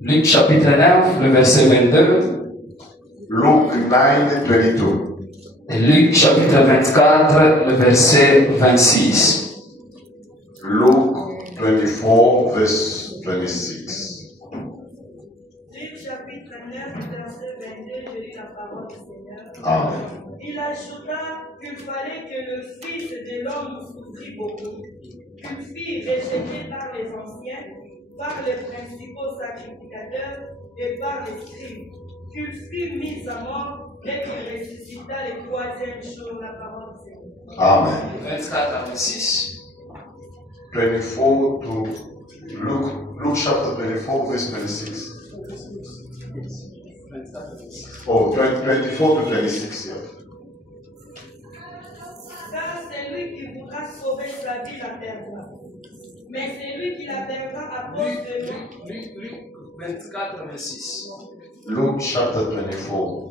Luc chapitre 9, le verset 22. Luke 9:22. Et Luc chapitre 24, le verset 26. Luke 24, verse 26. Luc chapitre 9, verset 22, je lis la parole du Seigneur. Amen. Il ajouta qu'il fallait que le Fils de l'homme souffrit beaucoup, qu'il fût rejeté par les anciens, par les principaux sacrificateurs et par les scribes, qu'il fût mis à mort et qu'il ressuscita le troisième jour, la parole du Seigneur. Amen. 24 à 26. 24 to Luke chapter 24, verse 26. Oh, 24 to 26, yeah. Car celui qui voudra sauver sa vie la perdra. Mais celui qui la perdra à cause de moi. Luc 24, 26. Luke chapter 24.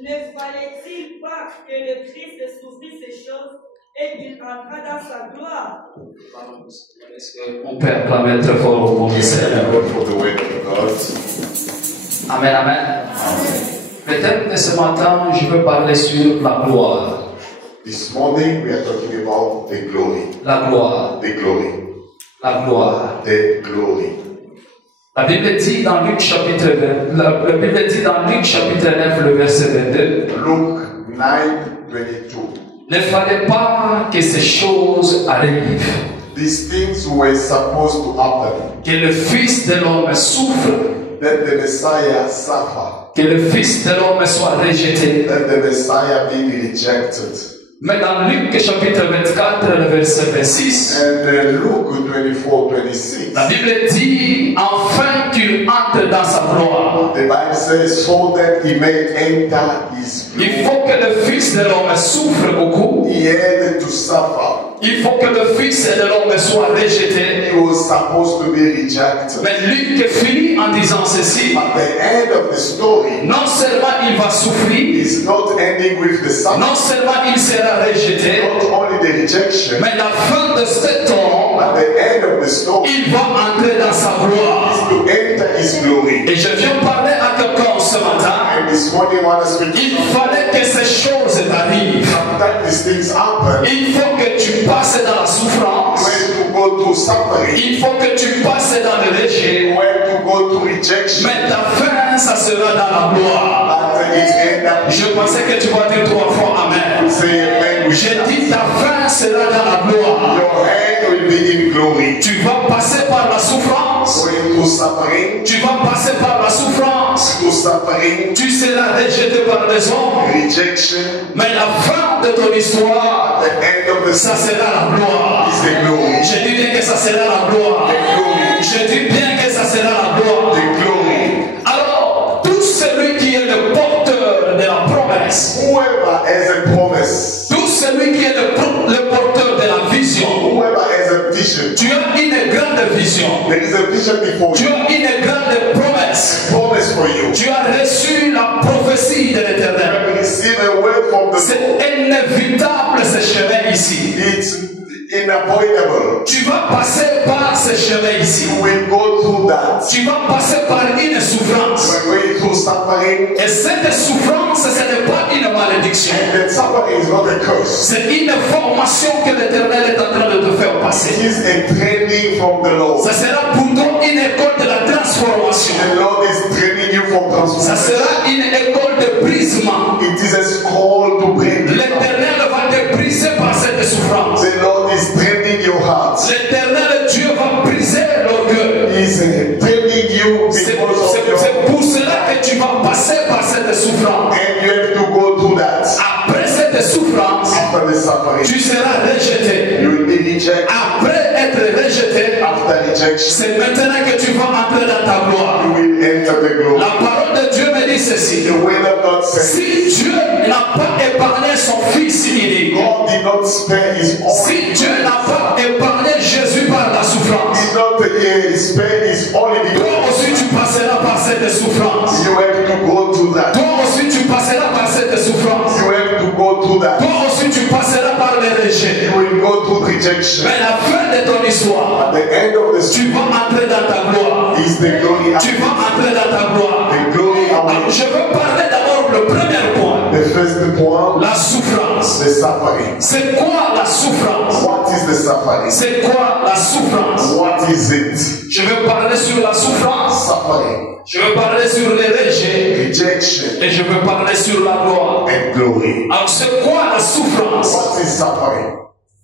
Ne fallait-il pas que le Christ souffrisse ces choses et qu'il entra dans sa gloire? Est-ce qu'on peut acclamer très fort au nom du Seigneur? God for the word of God. Amen, amen. Le thème de ce matin, je veux parler sur la gloire. This morning we are talking about the glory. La gloire. The glory. La gloire. The glory. La Bible dit dans Luc chapitre 20, la Bible dit dans Luc chapitre 9, le verset 22. Luke 9:22. Ne fallait pas que ces choses arrivent. These things were supposed to happen. Que le Fils de l'homme souffre. That the Messiah suffer. Que le Fils de l'homme soit rejeté. That the Messiah be rejected. Mais dans Luc chapitre 24, le verset 26, And Luke 24:26. la Bible dit enfin qu'il entre dans sa gloire. The Bible says, so that he may enter his Il glory. faut que le Fils de l'homme souffre beaucoup. He had to suffer. Il faut que le Fils de l'homme soit rejeté. He was supposed to be rejected. Mais Luc finit en disant ceci. At the end of the story, Non seulement il va souffrir, it's not ending with the suffering. non seulement il sera rejeté, Not only the rejection, mais la fin de cet homme, at the end of the story, il va entrer dans sa gloire. to enter his glory. Et je viens parler à quelqu'un ce matin. And this morning, I want to speak. Il fallait que ces choses arrivent. That these things happen. Il faut que tu passes dans la souffrance. When to go through suffering, Il faut que tu passes dans le rejet. when to go through rejection, Mais ta fin, ça sera dans la gloire. but it's end up. Je pensais que tu vas dire 3 fois Amen. Say amen. J'ai dit ta fin sera dans la gloire. Your head will be in glory. Tu vas passer par la souffrance. Going through suffering, Tu vas passer par la souffrance. through suffering, Tu seras rejeté par les hommes. rejection. Mais la fin de ton histoire, The end of the ça suffering sera la gloire. is the glory. Je dis bien que ça sera la gloire. The glory. Je dis bien que ça sera la gloire. The glory. Alors, tout celui qui est le porteur de la promesse, Whoever has a promise, tout celui qui est le porteur de la vision, whoever has a vision, tu as une grande vision. there is a vision before Tu you. as une grande promesse. Promise for you. Tu as reçu la prophétie de l'Éternel. You receive a word from the C'est Lord. inévitable ce chemin ici. It's unavoidable. Tu vas passer par ce chemin ici. You will go through that. Tu vas passer par une souffrance. We're going through suffering, Et cette souffrance, ce n'est pas une malédiction. and that suffering is not a curse. C'est une formation que l'Éternel est en train de te faire It passer. is a training from the Lord. Ça sera pour toi une école de la transformation. The Lord is training you for Ça transformation. sera une école de brisement. It is a school to break. L'Éternel va te briser par cette souffrance. The Lord is training your heart. L'Éternel Dieu va briser l'orgueil. He is training you C'est because of your. pour cela que tu vas passer par cette souffrance. And you have to go through that. Après cette souffrance, After the suffering, tu seras rejeté. you will be rejected. Après être rejeté, After rejection, c'est maintenant que tu vas entrer dans ta gloire. you will enter the glory. La parole de Dieu me dit ceci. The word of God says, Si Dieu n'a pas épargné son fils unique, God did not spare his only. si Dieu n'a pas épargné Jésus par la souffrance, Did not spare his only toi begotten. aussi tu passeras par cette souffrance. You have to go through that. Toi aussi tu passeras par cette souffrance. You have to go through that. Toi aussi tu passeras par les rejets. You will go rejection, Mais la fin de ton histoire, at the end of the tu story, vas entrer dans ta gloire. is the glory. Tu vas entrer dans ta gloire. The glory Alors, away. je veux parler d'abord le premier point, The first point, la souffrance. the suffering. C'est quoi la souffrance? What is the suffering? C'est quoi la souffrance? What is it? Je veux parler sur la souffrance. Suffering, Je veux parler sur les rejets. rejection, Et je veux parler sur la gloire. and glory. Alors, c'est quoi la souffrance? What is suffering?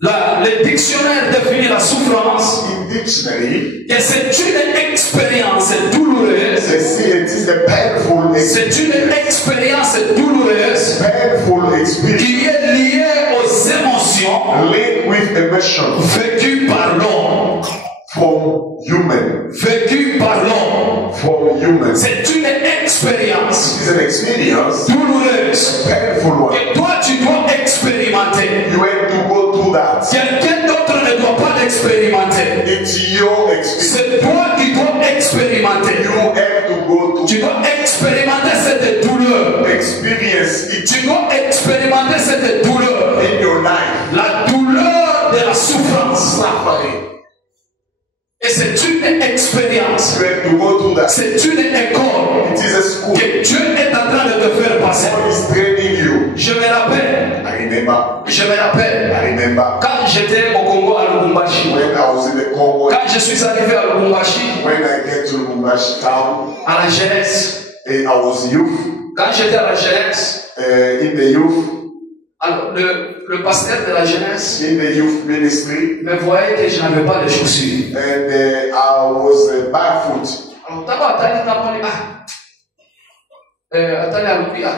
Le dictionnaire définit la souffrance In dictionary, que c'est une expérience douloureuse. they say it is a painful, C'est une expérience douloureuse painful experience qui est liée aux émotions linked with emotion vécues par l'homme. from human, Vécues par l'homme. from human. It C'est une expérience is an experience, douloureuse painful one. que toi tu dois expérimenter. You have to go through that. Quelqu'un d'autre ne doit pas l'expérimenter. It's your experience. C'est toi qui dois expérimenter. You have to go Tu to dois expérimenter cette douleur. experience it Tu dois expérimenter cette douleur. in your life. La douleur de la souffrance. Suffering. Et c'est une expérience. You have to go through that. C'est une école It is a school. que Dieu est en train de te faire passer. God is training you. Je me rappelle, I remember. I remember quand j'étais au Congo à Lubumbashi, when I was in the Congo, quand je suis arrivé à Lubumbashi, when I get to Lubumbashi town, à la jeunesse, I was youth, quand j'étais à la jeunesse, in the youth, alors le pasteur de la jeunesse in the youth ministry, me voyait que je n'avais pas de chaussures. and I was barefoot. Alors, d'abord, attendez,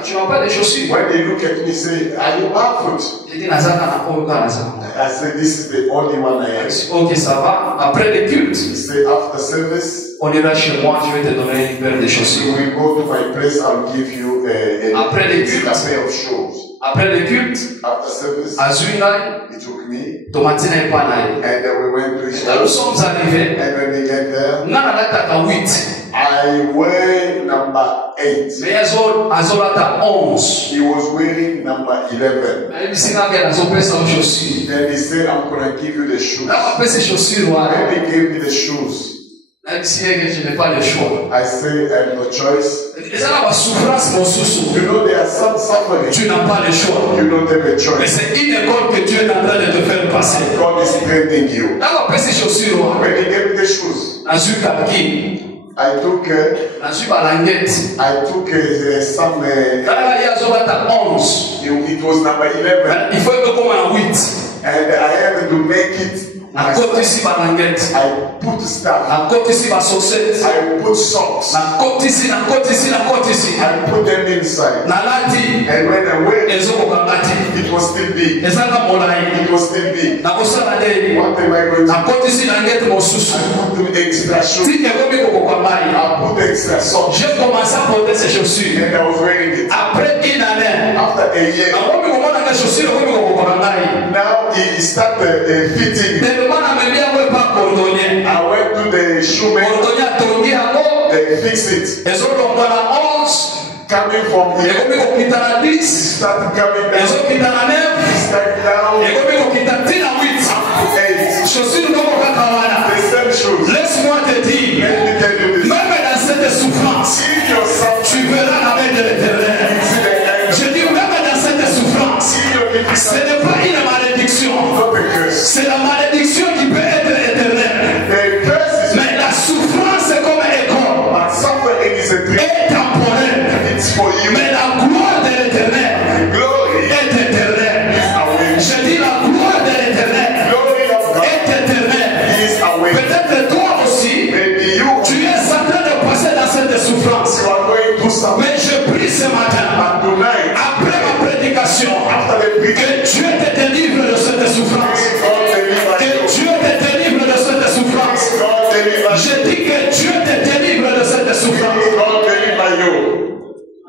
tu n'as pas de chaussures. When they look at me, say, "Are you barefoot?" J'ai dit, Nazaka n'a pas aucun Nazaka. I said, "This is the only one I have." Ok, ça va. Après le culte, He said, "After service, on ira chez moi, je vais te donner une paire de you chaussures. will go to my place. I'll give you Après les cultes. a pair of shoes." Après le culte, After service, à Zuinai, he took me, Tomatina et Panaï. and then we went to his Là, nous house. sommes arrivés. And when we get there, Nana lata 8. I wear number 8. Mais azolata 11. He was wearing number 11. Même si n'a qu'à azopesa aux chaussures. Then he said, "I'm gonna give you the shoes." Là, on appelle ces chaussures, When voilà. he gave me the shoes, Même si je n'ai pas le choix. I say, "I have no choice." Et ça, la souffrance, mon sous-sous. You know, there are some suffering. Tu n'as pas le choix. You don't have a Mais choice. c'est une école que Dieu est en train de te faire passer. God is training you. Là, on appelle ces chaussures, voilà. When he gave me the shoes, Nazu Kapki, I took Nazu Balanguette. some. Là, il y a azolata 11. It was number 11, Il faut que comme un 8. and I had to make it. Na côté ici Balanguette. I put stuff. Na côté ici Basosette. I put socks. Na côté ici, na côté ici, na côté ici. I put them inside. Na lati. And when I went, Ezoko kangati. it was still big. Ezaka molai. It was still big. Na kosala ndeni. What am I going to Na côté ici na ngete mosusu. I put extra shoes. Si ekomi kokokambai. I put extra socks. J'ai commencé à porter ces chaussures. And I was wearing it. Après une année. After a year, Nakomi komona ka chaussure komi kokokangai. now it started fitting. Tellement na memi yango pas cordonnier. I went to the shoemaker. Cordonnier atongi yango. They fixed it. Ezolongwa na 11. Coming from here, Ekomi kokita na 10. started coming down. Ezokita na 9. Start down. Ekomi kokita ntina 8. 8. Chaussure ndoko kaka wana. The same shoes. Laisse-moi te dire, Let me tell you this. même dans cette souffrance, See yourself. tu verras la main de l'Éternel. See the kind of. Je dis, même dans cette souffrance, See your ce difficulty. n'est pas une malédiction. Not a curse. C'est la malédiction qui peut être éternelle. The curse is. Mais la souffrance est comme un école, But suffering is a dream. est temporaire. It's for you. Mais la gloire de l'Éternel The glory est éternelle. is away. Je dis, la gloire de l'Éternel Glory of God est éternelle. is away. Peut-être toi aussi, Maybe you tu es en train de passer dans cette souffrance. are going through something. Mais je prie ce matin, And tonight, après ma prédication, after the preaching, que Dieu te délivre de cette souffrance. God deliver Que you. Dieu te délivre de cette souffrance. God deliver you. Je dis que Dieu te délivre de cette souffrance. God deliver you.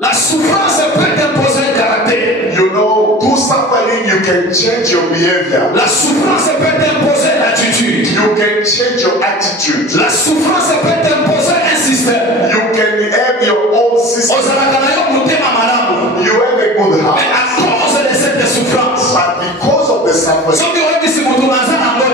La souffrance peut t'imposer un caractère. You know, through suffering, you can change your behavior. La souffrance peut t'imposer une attitude. You can change your attitude. La souffrance peut t'imposer un système. You can have your own system. Ozalaka na yo motema malamu. You have a good Mais heart. à cause de cette souffrance, But because of the suffering, soki oyebisi moto naza nango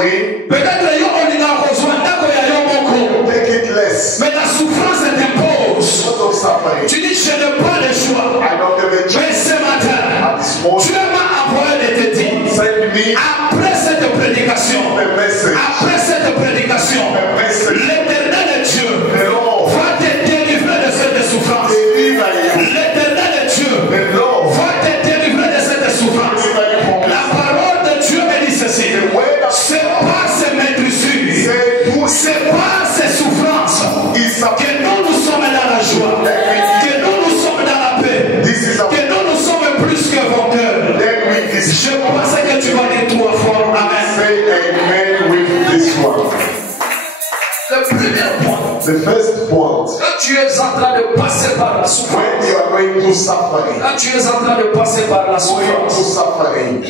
suffering, Peut-être yo olinga kozwa ndako ya yo moko. take it less. Mais la souffrance t'impose. Because of suffering, Tu dis je n'ai pas le choix. I don't have a Mais choice. ce matin, At this moment, Dieu m'a envoyé de te dire, send me après cette prédication, a message. après cette prédication, A message. l'Éternel Dieu The Lord va te délivrer de cette souffrance. deliver you. L'Éternel Dieu The Lord va te délivrer de cette souffrance. deliver you from La parole de Dieu me dit ceci. the way that C'est pas ces maîtrisures, say who c'est pas ces souffrances is que suffering. nous sommes dans la joie, que nous sommes dans la paix, This is a que nous sommes plus que vainqueurs. then with this. Je pensais que tu vas dire trois fois Amen. Say amen with this one. Le premier point, The first point, quand tu es en train de passer par la when souffrance, you are going through suffering, quand tu es en train de passer par la going through souffrance, suffering,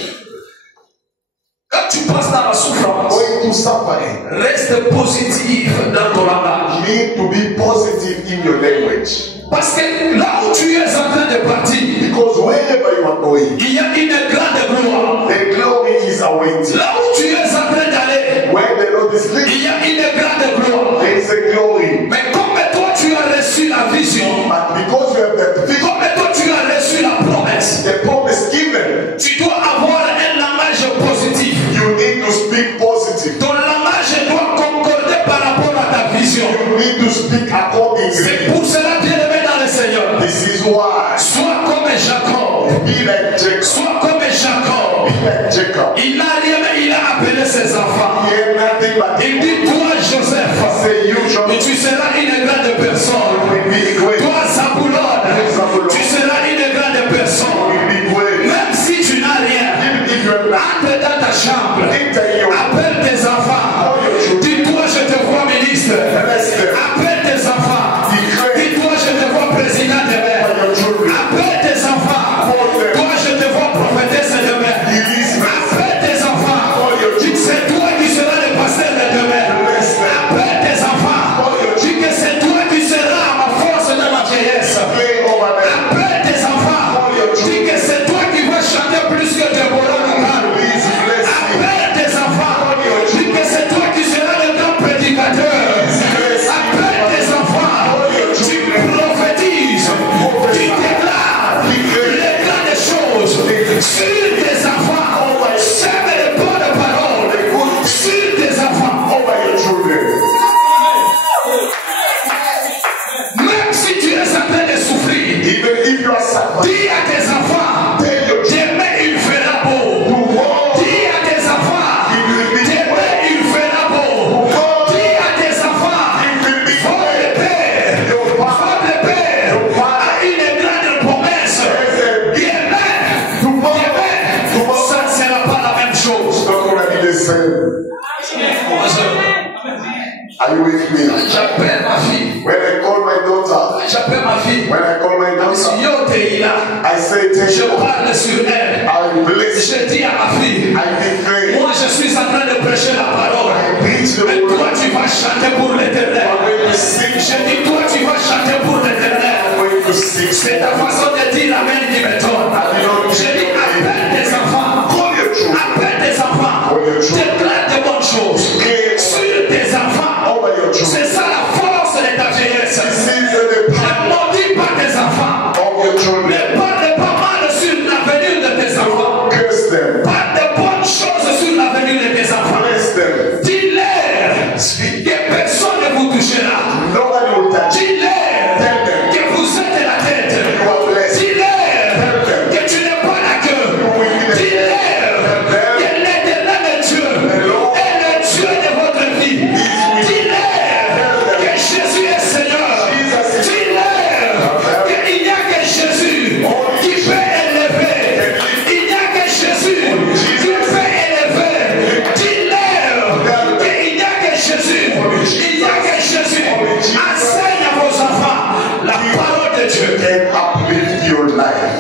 quand tu passes dans la souffrance, going through suffering, reste positif dans ton langage. you need to be positive in your language. Parce que là où tu es en train de partir, Because wherever you are going, il y a une grande gloire. the glory is awaiting. Là où tu es en train d'aller, Where the Lord is il leading, y a une grande gloire. there is a glory. Mais comme toi tu as reçu la vision, But because you have that vision, comme toi tu as reçu la promesse, the promise given, tu dois avoir un langage positif. you need to speak positive. Ton langage doit concorder par rapport à ta vision. You need to speak accordingly. C'est pour cela, bien-aimé dans le Seigneur, This is why. sois comme Jacob. Be like Jacob. Sois comme Jacob. Be like Jacob. Il n'a rien, mais il a appelé ses enfants. He had nothing but Il dit, toi, Joseph, say you shall et tu seras une grande personne. be great. Toi, Zabulon, tu seras une grande personne. Be great. Même si tu n'as rien, Even if you have nothing, entre dans ta chambre, enter your appelle tes enfants. Dis-toi, je te vois ministre. Appelle tes enfants. Dis-toi, je te vois président de mer. Appelle tes enfants. Toi, je te vois prophétesse de mer. Appelle tes enfants. Dis que c'est toi qui seras le pasteur de demain. Appelle tes enfants. Dis que c'est toi qui seras ma force dans ma vieillesse. Appelle tes enfants. Dis que c'est toi qui vas chanter plus que Déborah Lucan. Appelle tes enfants. Dis que c'est toi qui seras le grand prédicateur. Appelle tes enfants. Tu prophétises. Tu déclares les grandes choses sur tes enfants. Sème les bonnes paroles sur tes enfants. over your children. Même si tu es en train de souffrir, Even if you are suffering, dis à tes enfants, tell your children demain il fera beau. to walk. Dis à tes enfants, demain il fera beau. Dis à tes enfants, It will be votre père, your father. votre père a une grande promesse. Demain, ça ne sera pas la même chose. It's not going to be the same. Are you with me? J'appelle ma fille, When I call my daughter, j'appelle ma fille. when I call my daughter, Yo t'es là, I say, je tell you, parle sur elle. I bless you. Je dis à ma fille, I declare, moi je suis en train de prêcher la parole. I preach the Mais toi word. tu vas chanter pour l'éternel. I'm going to sing. Je dis toi tu vas chanter pour l'éternel. I'm going to sing. C'est ta façon de dire amen qui m'étonne. Je dis appelle tes enfants. Call your children. Appelle tes enfants. Déclare de bonnes choses sur tes enfants. Over your children. C'est ça la force de ta vieillesse. This is the Ne power maudis pas tes enfants. of your children. Ne parle pas mal sur l'avenir de tes enfants. Curse them. Parle de bonnes choses sur l'avenir de tes enfants. Bless them. Dis-leur Speak. que personne ne vous touchera. Nobody will touch you. Dis-leur que vous êtes la tête. You are blessed. Dis-leur que tu n'es pas la queue. Dis-leur que l'éternel Dieu est le Dieu de votre vie. Dis-leur que Jésus est Seigneur. Dis-leur qu'il n'y a que Jésus qui peut élever. Il n'y a que Jésus qui peut élever. Dis-leur qu'il n'y a que Jésus. Il n'y a que Jésus. Enseigne à vos enfants la parole de Dieu. And uplift your life.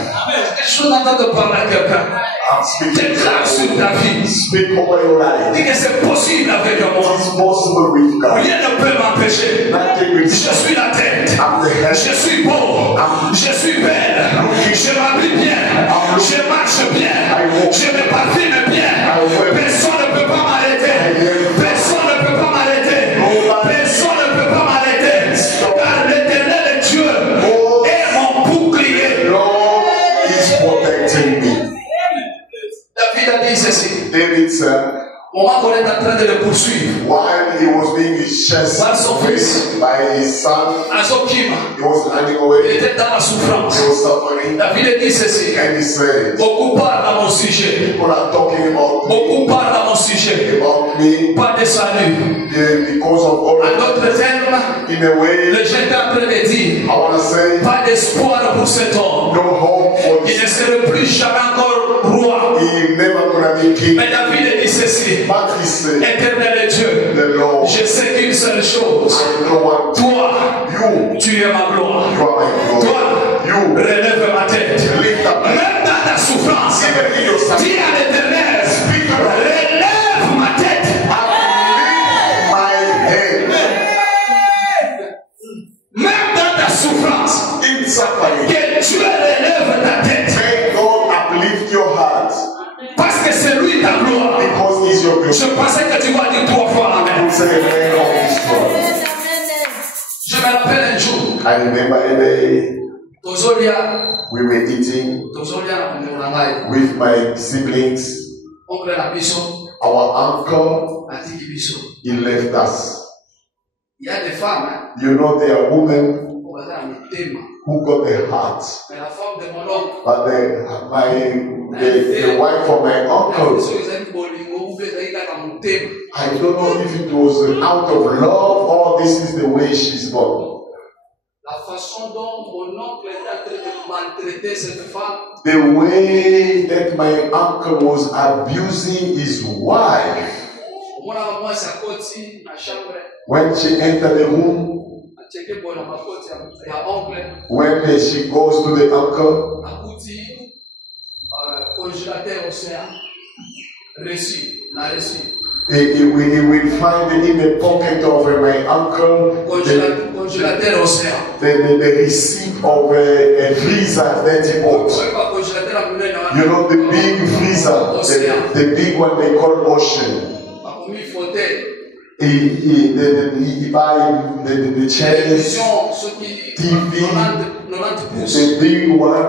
Je suis en train de parler à quelqu'un. I'm speaking. Déclare sur ta vie. Speak over your life. Dis que c'est possible avec moi. It's possible with God. Rien ne peut m'empêcher. Nothing will Je suis la tête. I'm the head. Je suis beau. Je suis belle. Je m'habille bien. Je marche bien. Je me parfume bien. Personne ne peut pas m'arrêter. his chest Par son fils. by his son. Azokima. He was running Il away. était dans la souffrance. He was suffering. David dit ceci. And he said, Beaucoup parlent à mon sujet. people are talking about me, Beaucoup parlent à mon sujet. about me, Pas de salut. because of all En of d'autres termes, in a way, le jeune est en train de dire, I want to say, pas d'espoir pour cet homme. no hope for Il ne this. sera plus jamais encore roi. He never gonna be king. Mais David dit ceci. But he said, Éternel Dieu, the Lord, je sais qu'une seule chose. I know what Toi, you, tu es ma gloire. you are my Toi, God. You relève ma tête. lift up my Même dans ta souffrance, even in your dis suffering. à l'éternel, Speak up. relève ma tête. I lift my head Même dans ta souffrance, in suffering. que Dieu relève ta tête. May God uplift your heart Parce que c'est lui ta gloire. because He's your glory. Je pensais que tu vas dire 3 fois Amen. You say amen on this one. Je me rappelle un jour, I remember a day Tozolia, we were eating Tozolia na Mwanangai, with my siblings. oncle na biso, Our uncle, atiki biso. he left us. Il y a des femmes, You know, there are women on va dire mitema, who got their heart, mais la femme de mon oncle, but the wife of my uncle, biso ezali bolingo ou ezali kaka motema. I don't know if it was out of love or this is the way she's born. La façon dont mon oncle était en train de maltraiter cette femme, The way that my uncle was abusing his wife. mwana mwasi akoti na chambre, When she entered the room, acheke bona makoti ya oncle, when she goes to the uncle, akuti congélateur océan, reçu, na reçu. he will find in the pocket of my uncle Congélateur océan. the receipt of a freezer that he bought. Congélateur à munene na You know, the big freezer, the big one they call Ocean. bakomi fauteuil. He buy the chairs, Télévision soki TV, 90 pouces. the big one.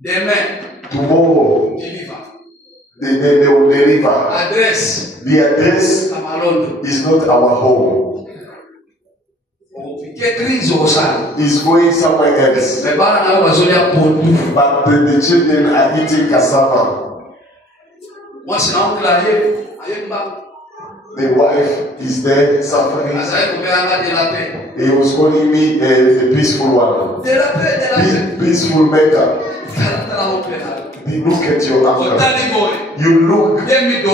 Demain, Tomorrow, deliver. they will deliver. Adresse The address à Malondo. is not our home. Quelle crise au sein. It's going somewhere else. Mais bana na bazolia pondu. But the children are eating cassava. Moi c'est oncle aye mba. The wife is there suffering. Azaye kubeanga de la paix. He was calling me a peaceful one. De la paix, de la paix. Peaceful maker. Tala oncle na. You look at your uncle. Otali boy. You look $10,000.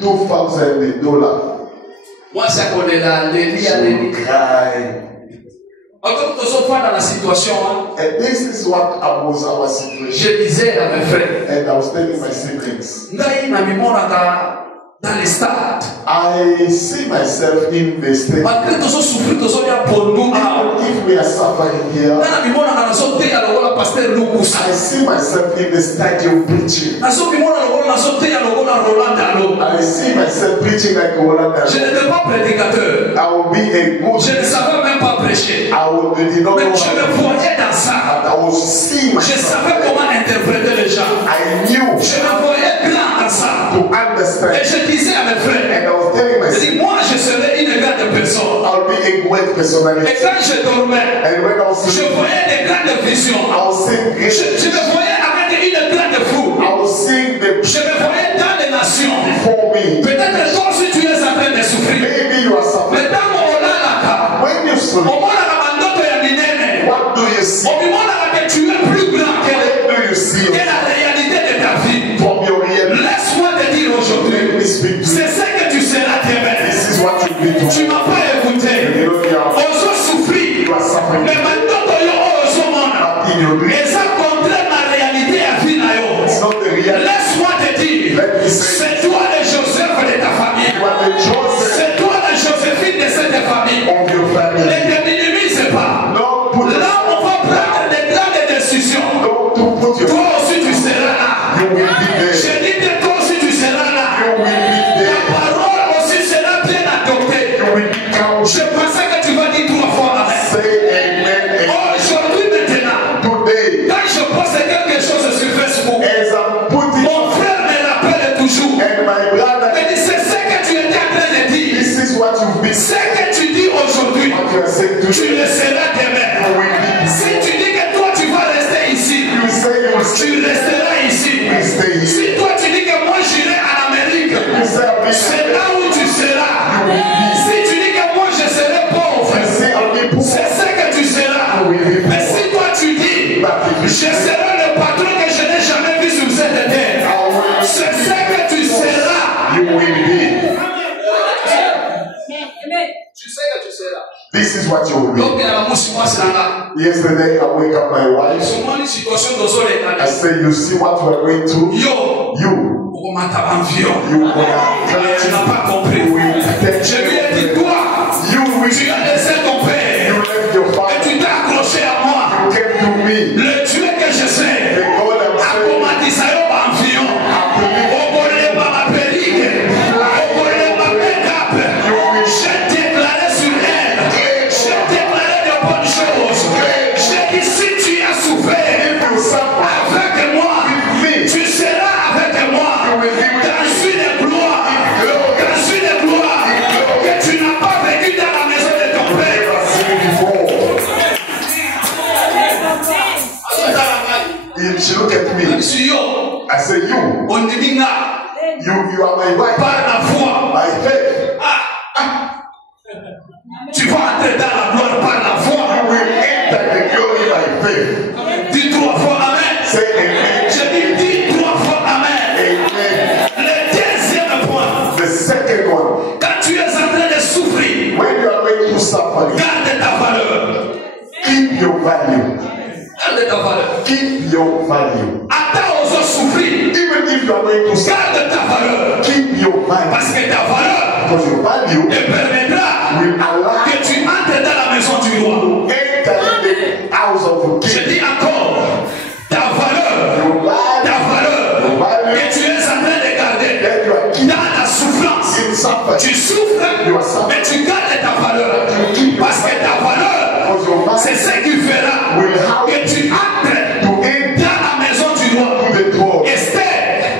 $2,000. Moi c'est connaît la leli à So leli. cry. Encore nous sommes dans la situation. And this is what was our situation. Je disais à mes frères. And I was telling my siblings, Ngai na mimona dans les stades. I see myself in the state. Malgré tout ce souffrir, tout ce bien pour nous. Even if we are suffering here, Na mimona na zote ya lokola pasteur Lucas. I see myself in the stadium preaching. Na zo mimona lokola na zote ya lokola Roland Allo. I see myself preaching like Roland Je Allo. n'étais pas prédicateur. I will be a good. Je ne savais même pas prêcher. I will be not Mais know je me how, voyais dans ça. but I was seeing Je savais myself. comment interpréter les gens. I knew Je me voyais grand dans ça. to Et understand. je disais à mes frères, And I was telling je myself, dis, moi je serai une grande personne. I'll be a great Et personality. quand je dormais, And when I was je sleeping, voyais des grandes visions. I was seeing Je me voyais avec une grande foule. I was seeing the Je me voyais dans les nations. before me. Peut-être toi aussi tu es en train de souffrir. Maybe you are suffering. Mais dans mon olalaka, When you sleep, omona mandoto ya minene. what do you see? Omimona que tu es plus grand What do you see que la réalité de ta vie. from your reality? Laisse-moi te dire Let aujourd'hui, me speak to c'est you. ce que tu seras demain. This is what you need to Tu do. m'as pas écouté. You know, you are, Ozo souffrir. you are suffering. Mais mandoto yo ozo mona. But in your dream, Et ça contraire ma réalité à vie na yo. it's not the reality. Laisse-moi te dire, Let me say, c'est toi le Joseph de ta famille. you are the Joseph C'est toi la Joséphine de cette famille. of your family. Ne te minimise pas. Don't put, Là, on va prendre des grandes décisions. don't to put your, Toi aussi, tu seras là. you will be there. Je dis que toi aussi, tu seras là. You will be Ta there. parole aussi sera bien adoptée. You will be counted. Je pensais que tu vas dire 3 fois Amen. Say amen. Aujourd'hui, maintenant, Today, quand je poste quelque chose sur Facebook, as I'm putting, mon frère me rappelle toujours. and my brother, Mais c'est ce que tu étais en train de dire. this is what you've been Ce que tu dis aujourd'hui, what you are saying tu today, le seras demain. you will be. Si tu dis que toi tu vas rester ici, You say you will stay. tu resteras ici. You will stay here. Si toi tu dis que moi j'irai en Amérique, You say I'll be c'est là où tu seras. You will be. Si tu dis que moi je serai pauvre, You say I'll be poor. c'est ce que tu seras. You will be Mais poor. si toi tu dis, But if you je serai le patron que je n'ai jamais vu sur cette terre, c'est ce que tu seras. you will be. Tu sais que tu seras. This is what you will be. Donc, il y a la mousse, moi, c'est là. Yesterday I wake up my wife. Souvent, les situations dans les I say, you see what we are going through? Yo, You on m'a tapé en viol. will Tu n'as pas compris. Je lui ai dit, toi, tu as laissé ton père You left your et father. tu t'es accroché à moi. You came to me. Le Dieu que je sais, The God I'm a saying, commandé ça en viol. Au volet ma périque, au volet ma pétape. Je déclarais sur elle, je déclarais de bonnes choses. J'ai dit, si tu as souffert if you suffer avec moi, with me, tu seras avec moi dans une gloire, que tu n'as pas vécu dans la maison de ton you père. never seen before. If she look at me, I say, you are my wife. Par la foi, My faith. tu vas entrer dans la gloire par la foi. You will enter the glory by faith. Dis 3 fois Amen. Say amen. Je dis 3 fois Amen. Amen. Le deuxième point, The second one, quand tu es en train de souffrir, when you are going to suffer, garde ta valeur. keep your value. Garde ta valeur. Keep your value. Attends aux autres souffrir. Even if you are going to suffer, Garde ta valeur. keep your value. Parce que ta valeur Because your value te permettra will allow que tu entres dans la maison du roi. enter in the house of the Je king. dis encore, ta valeur, Your value, que tu es en train de garder that you are keeping dans la souffrance. in suffering. Tu souffres, mais tu gardes ta valeur. Parce que ta valeur, Because your c'est value ce qui fera will help que tu entres to enter dans la maison du roi. to the throne. Esther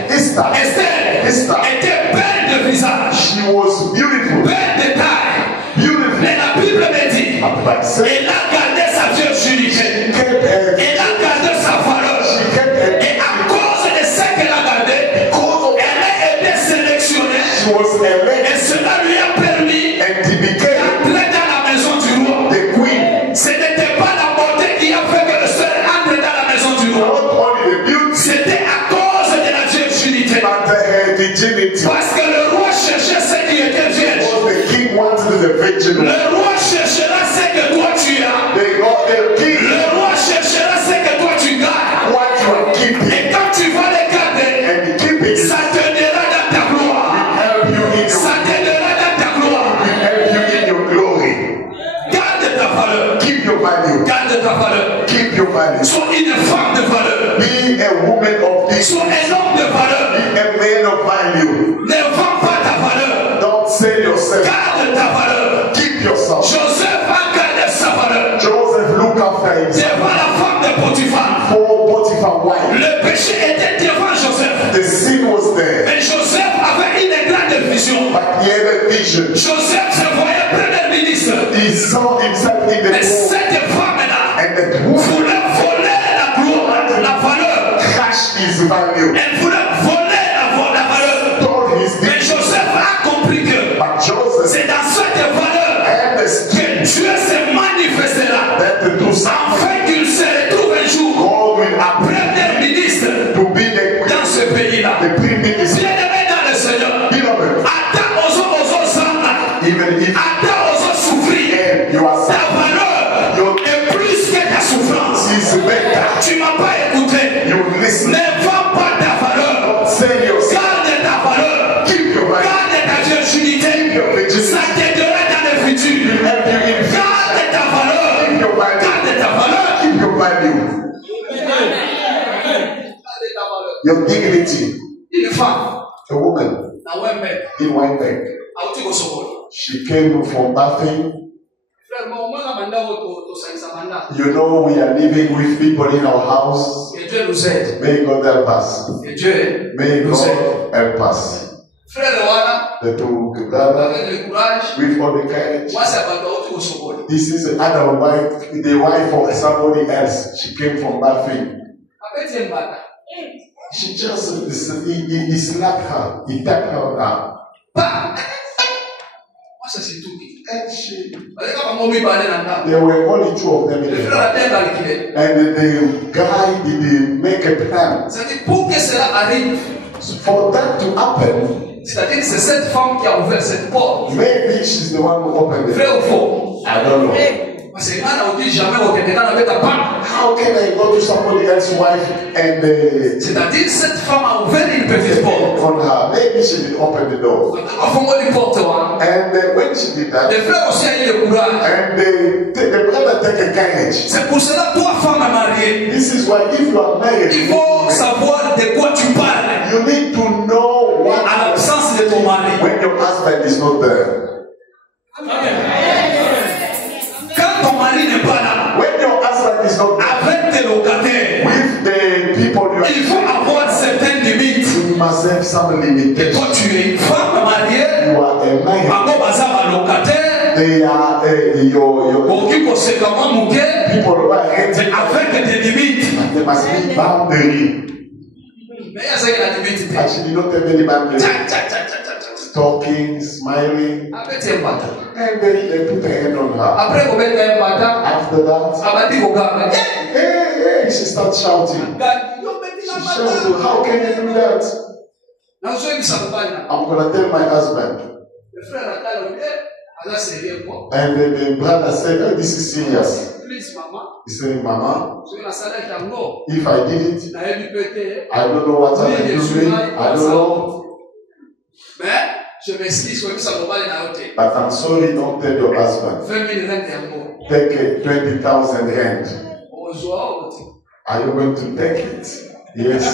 Esther, était belle de visage, she was beautiful. belle de taille. Beautiful. Mais la Bible me dit, But say, elle a gardé sa virginité. kept her, Elle a gardé sa valeur. she kept her, Et à cause de ce qu'elle a gardé, because elle a été sélectionnée. she was elected Et cela lui a permis and he became d'entrer dans la maison du roi. the queen. Ce n'était pas la beauté qui a fait que le seul entre dans la maison du roi. Not only the beauty, C'était à cause de la virginité. but her virginity. Parce que le roi cherchait ce qui était vierge. Because the king wanted the virgin. Le roi cherchera ce que toi tu as. The king Le roi cherchera ce que toi tu gardes. what you are keeping Et quand tu vas les garder, and keeping it ça t'aidera dans ta gloire. help you in Ça your, t'aidera dans ta gloire. help you in your glory. Garde ta valeur. Keep your value. Garde ta valeur. Keep your value. Sois une femme de valeur. Be a woman of this. Sois un homme de valeur. Be a man of value. Ne vends pas ta valeur. Don't sell yourself. Garde ta valeur. Keep yourself. Joseph a gardé sa valeur. Joseph look after himself. Devant la femme de Potiphar. For Potiphar wife. Le péché était devant Joseph. The sin was there. Et Joseph avait une grande vision. But he had a vision. Joseph se voyait premier ministre. He saw himself in the Mais throne. cette femme-là And that woman voulait voler la gloire, la valeur. crashed his value. Elle voulait voler la valeur. Told his Mais vision. Joseph a compris que But Joseph c'est dans cette valeur had the que strength Dieu se manifestera. that to do something. Afin qu'il se retrouve un jour God will approve premier ministre to be the dans ce pays-là. prime minister. Bien-aimé dans le Seigneur, Beloved, attends aux autres, even if attends aux autres souffrir. you are Ta suffering, valeur est plus que ta souffrance. is better. Tu m'as pas écouté. You listen. Ne vends pas ta valeur. Sell yourself. Garde ta valeur. Keep your value. Garde ta virginité. Your virginity. Ça t'aidera dans le futur. Help you in future. Garde ta valeur. Keep your value. Garde ta valeur. Keep your value. Your dignity. Une femme, A woman na wembe, in Winnipeg. auti kosokoli. She came from nothing. Frère, omwana manda to saisa manda. You know, we are living with people in our house. Que Dieu nous aide. May God help us. Que Dieu May nous aide. God help us. Frère wana, The two brothers with all the courage. This is another wife, the wife of somebody else. She came from Bafi. She just, he slapped her. He tapped her down. And there were only two of them in the family. And the guy didn't make a plan. For that to happen, c'est-à-dire que c'est cette femme qui a ouvert cette porte. Maybe she's the one who opened it. Vrai ou faux? I don't know. Parce que on dit jamais au quelqu'un avec ta part. How can I go to somebody else's wife and c'est-à-dire que cette femme a ouvert une petite porte. On her. Maybe she did open the door. And when she did that, les frères aussi ont eu le courage. And the brother take a courage. C'est pour cela toi femme mariée. This is why if you are married, il faut savoir de quoi tu parles. You need to know what à l'absence de ton mari. When your husband is not there. Quand ton mari n'est pas là. When your husband is not there. Avec tes locataires. With the people you are. Il faut avoir certaines limites. You must have some limitations. Toi tu es une femme mariée. You are a man. Encore bazar locataire. They are your people who are renting. Avec des limites. There must be boundaries. Actually, not have any boundaries. Talking, smiling, and they put a hand on her. After that, hey, she starts shouting. She shouts, how can you do that? I'm going to tell my husband. And the brother said, oh, this is serious. He said, Mama, if I did it, I don't know what I'm doing. I don't know. But I'm sorry, don't tell your husband. Take 20,000 rand. Are you going to take it? Yes.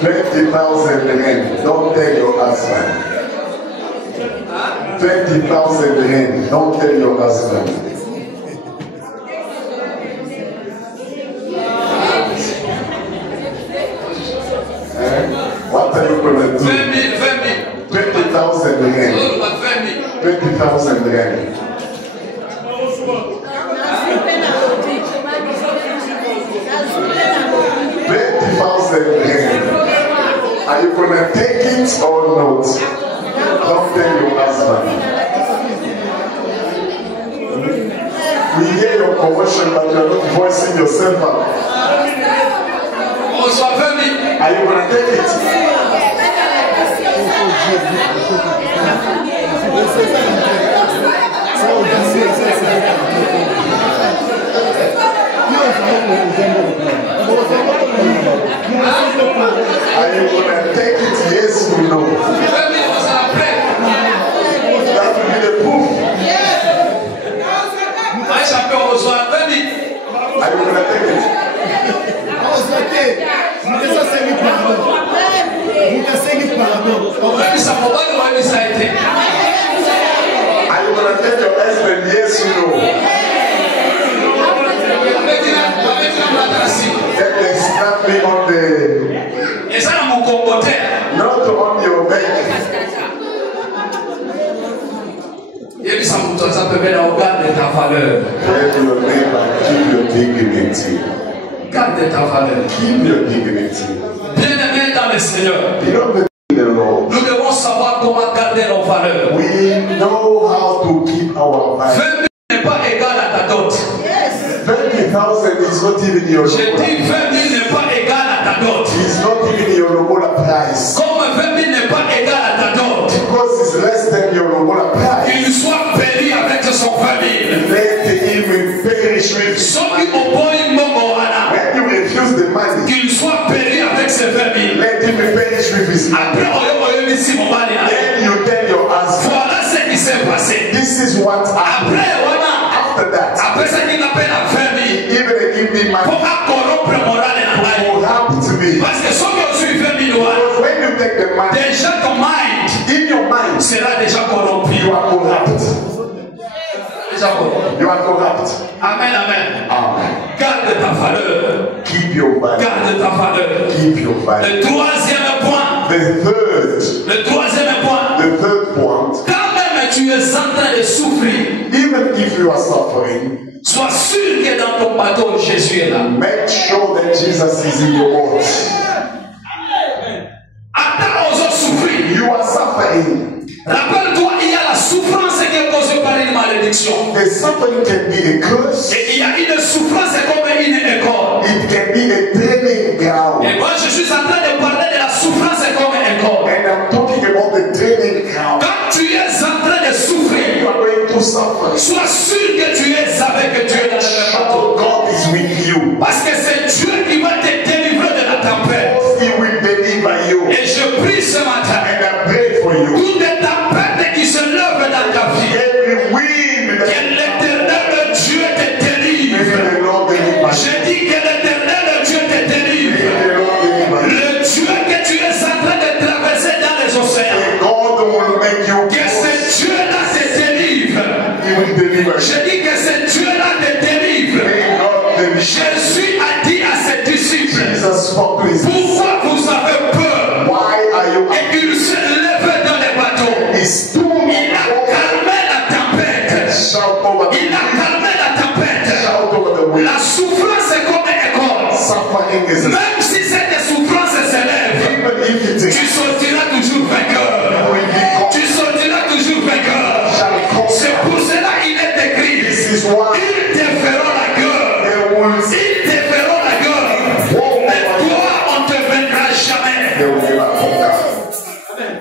20,000 rand. Don't tell your husband. 20,000 rand. Don't tell your husband. What are you going to do? 20,000 rand. 20,000 rand. Are you going to take it or not? Don't tell your husband. We hear your commotion, but you are not voicing yourself out. Are you going to take it? Are you going to take it? Yes or no? That will be the proof. Are you going to take it? Are you going to tell your husband yes or no? That they slap me on the... Not on your back. Tell your neighbor, keep your dignity. Garde ta valeur. Keep your dignity. Bien-aimés dans le Seigneur. Nous devons savoir comment garder nos valeurs. We know how to keep our value. 20 000 n'est pas égal à ta dot. 20,000 is not even your J'ai dit 20 000 n'est pas égal à ta dot. It's not even your lobola price. Comme 20 000 n'est pas égal à ta dot. Because it's less than your lobola price. Qu'il soit péri avec son 20 000. Let him perish with Celui au point Momoana. When you refuse the money, qu'il soit péri avec ses 20 000. Let him perish with his money. Then you tell your husband. Voilà ce qui s'est passé. This is what happened. After that, après ce qu'il appelle la famille, even they give me money, pour corrompre moral et la will happen to me. Parce que ceux qui ont su 20 000 when you take the money, déjà ton mind, in your mind, sera déjà corrompu. You are corrupt. You are corrupt. Amen, amen. Amen. Garde ta valeur. Keep your value. Garde ta valeur. Keep your value. Le troisième point. The troisième point. third point. Quand même tu es en train de souffrir. Even if you are suffering, sois sûr que dans ton bateau Jésus est là. make sure that Jesus is in your boat. Attends aux autres souffrir. You are suffering. Rappelle-toi, il y a la souffrance qui est causée par une malédiction. The suffering can be a curse. Et il y a une souffrance comme une école. It can be a training ground. Et moi je suis en train de parler de la souffrance comme école. And I'm talking about the training ground. Quand tu es en train de souffrir, You are going to suffer. sois sûr que tu es avec Dieu dans le même bateau. God is with you. Parce que c'est Dieu qui va te délivrer de la tempête. He will deliver you. Et je prie ce matin. And I pray for you. Toutes les tempêtes qui se lèvent dans ta vie. Every wind Que that l'éternel Dieu te délivre. the Lord deliver. Je dis que l'éternel Dieu te délivre. The Lord deliver. Le Dieu que tu es en train de traverser dans les océans. And God will make you. Que ce Dieu-là te délivre. He will deliver. Je dis que ce Dieu-là te délivre. May God deliver. Jésus a dit à ses disciples, Jesus spoke to his pourquoi vous avez peur? Why are you Et il se lève dans les bateaux. is too Il a calmé la tempête. shout over the Il a calmé la tempête. shout over the wind. La souffrance est comme école. Suffering is a Même si cette souffrance s'élève, even if it is tu sortiras toujours vainqueur. Tu sortiras toujours vainqueur. C'est pour cela qu'il est écrit. this is why Ils te feront la guerre. they will Ils te feront la guerre. Mais toi, on ne te vaincra jamais. they will never conquer.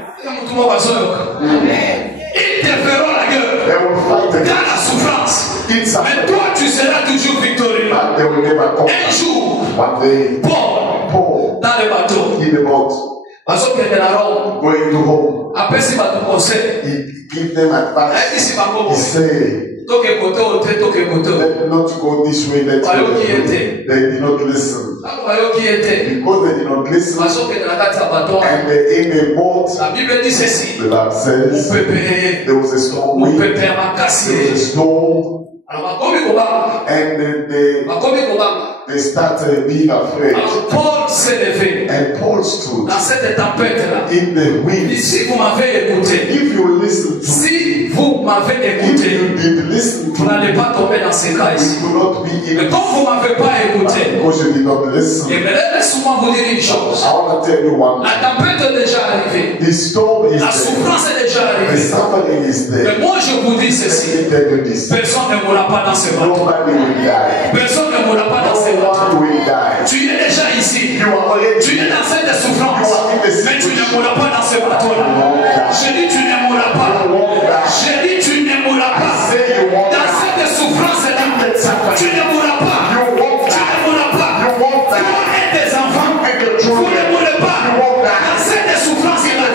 Ils te feront la guerre. They will fight Dans against la souffrance. in suffering, Mais toi, tu seras toujours victorieux. but they will never conquer. Un jour, One day, Paul, Paul dans le bateau, in the boat parce que dans Rome, going to home, après si va te conseil, he give them advice. si va He say, toque côté, toque côté. let not go this way, let Why go don't that you way. They did not listen. Qui était, Because they did not listen, parce que dans la carte à bateau, and in the boat, la Bible dit ceci. the Bible On says, peut payer, there was a strong on wind, peut payer ma there was a casse. storm, Alors, makomi kobanga, and they started being afraid. alors Paul s'est levé And Paul stood dans cette tempête-là. in the wind. Si vous m'avez écouté, If you listen to si vous m'avez if écouté, you did listen vous to n'allez pas tomber dans ces cas ici. you will not be Mais in comme vous ne m'avez pas écouté, because you did not listen. laissez-moi vous dire une chose. I want to tell you one La tempête est déjà arrivée. thing. The storm is La there. souffrance est déjà The arrivée. suffering is Mais there. moi, je vous dis Let ceci. me tell you this. Personne ne mourra pas dans ce bateau. Nobody will die. Personne ne mourra pas dans ce No bateau. one will die. Tu es déjà ici. You are already Tu es dans cette souffrance. Mais tu ne mourras pas dans ce bateau-là. Je dis tu ne mourras pas. Je dis tu ne mourras pas. Dans cette souffrance-là, tu ne mourras pas. you won't Tu die. ne mourras pas. You won't Toi die. et tes enfants, And your vous ne children mourrez pas. Dans cette souffrance-là,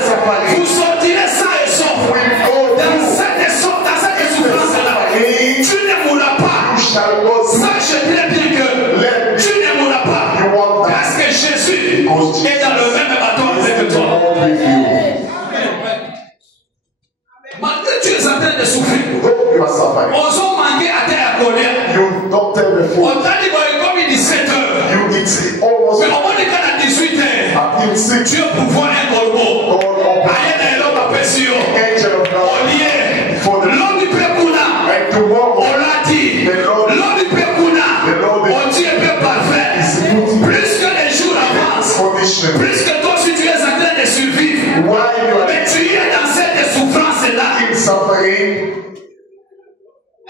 vous sortirez sains et saufs. will go Dans through. cette souffrance-là, tu ne mourras pas. You shall go through. Sache très bien que tu ne mourras pas. You won't die. Parce que Jésus est dans le même bateau avec toi. With you. Malgré que tu es en train de souffrir, Though you are suffering, aux hommes manqués à terre colère. you don't tell the fool. On t'a dit comme il dit 7 heures. You it's almost Mais au moins quand à 18 heures, at 6. Dieu pour voir un corbeau. God open. Aïe dans l'homme à Pessio. Angel of Au God. lieu. L'homme du Père Kuna. And tomorrow, On l'a dit. L'homme du Père Kuna. On dit un peu parfait. Plus que les jours avancent. condition. Plus que toi si tu es en train de survivre. Why you are Mais tu es dans cette souffrance-là. in suffering?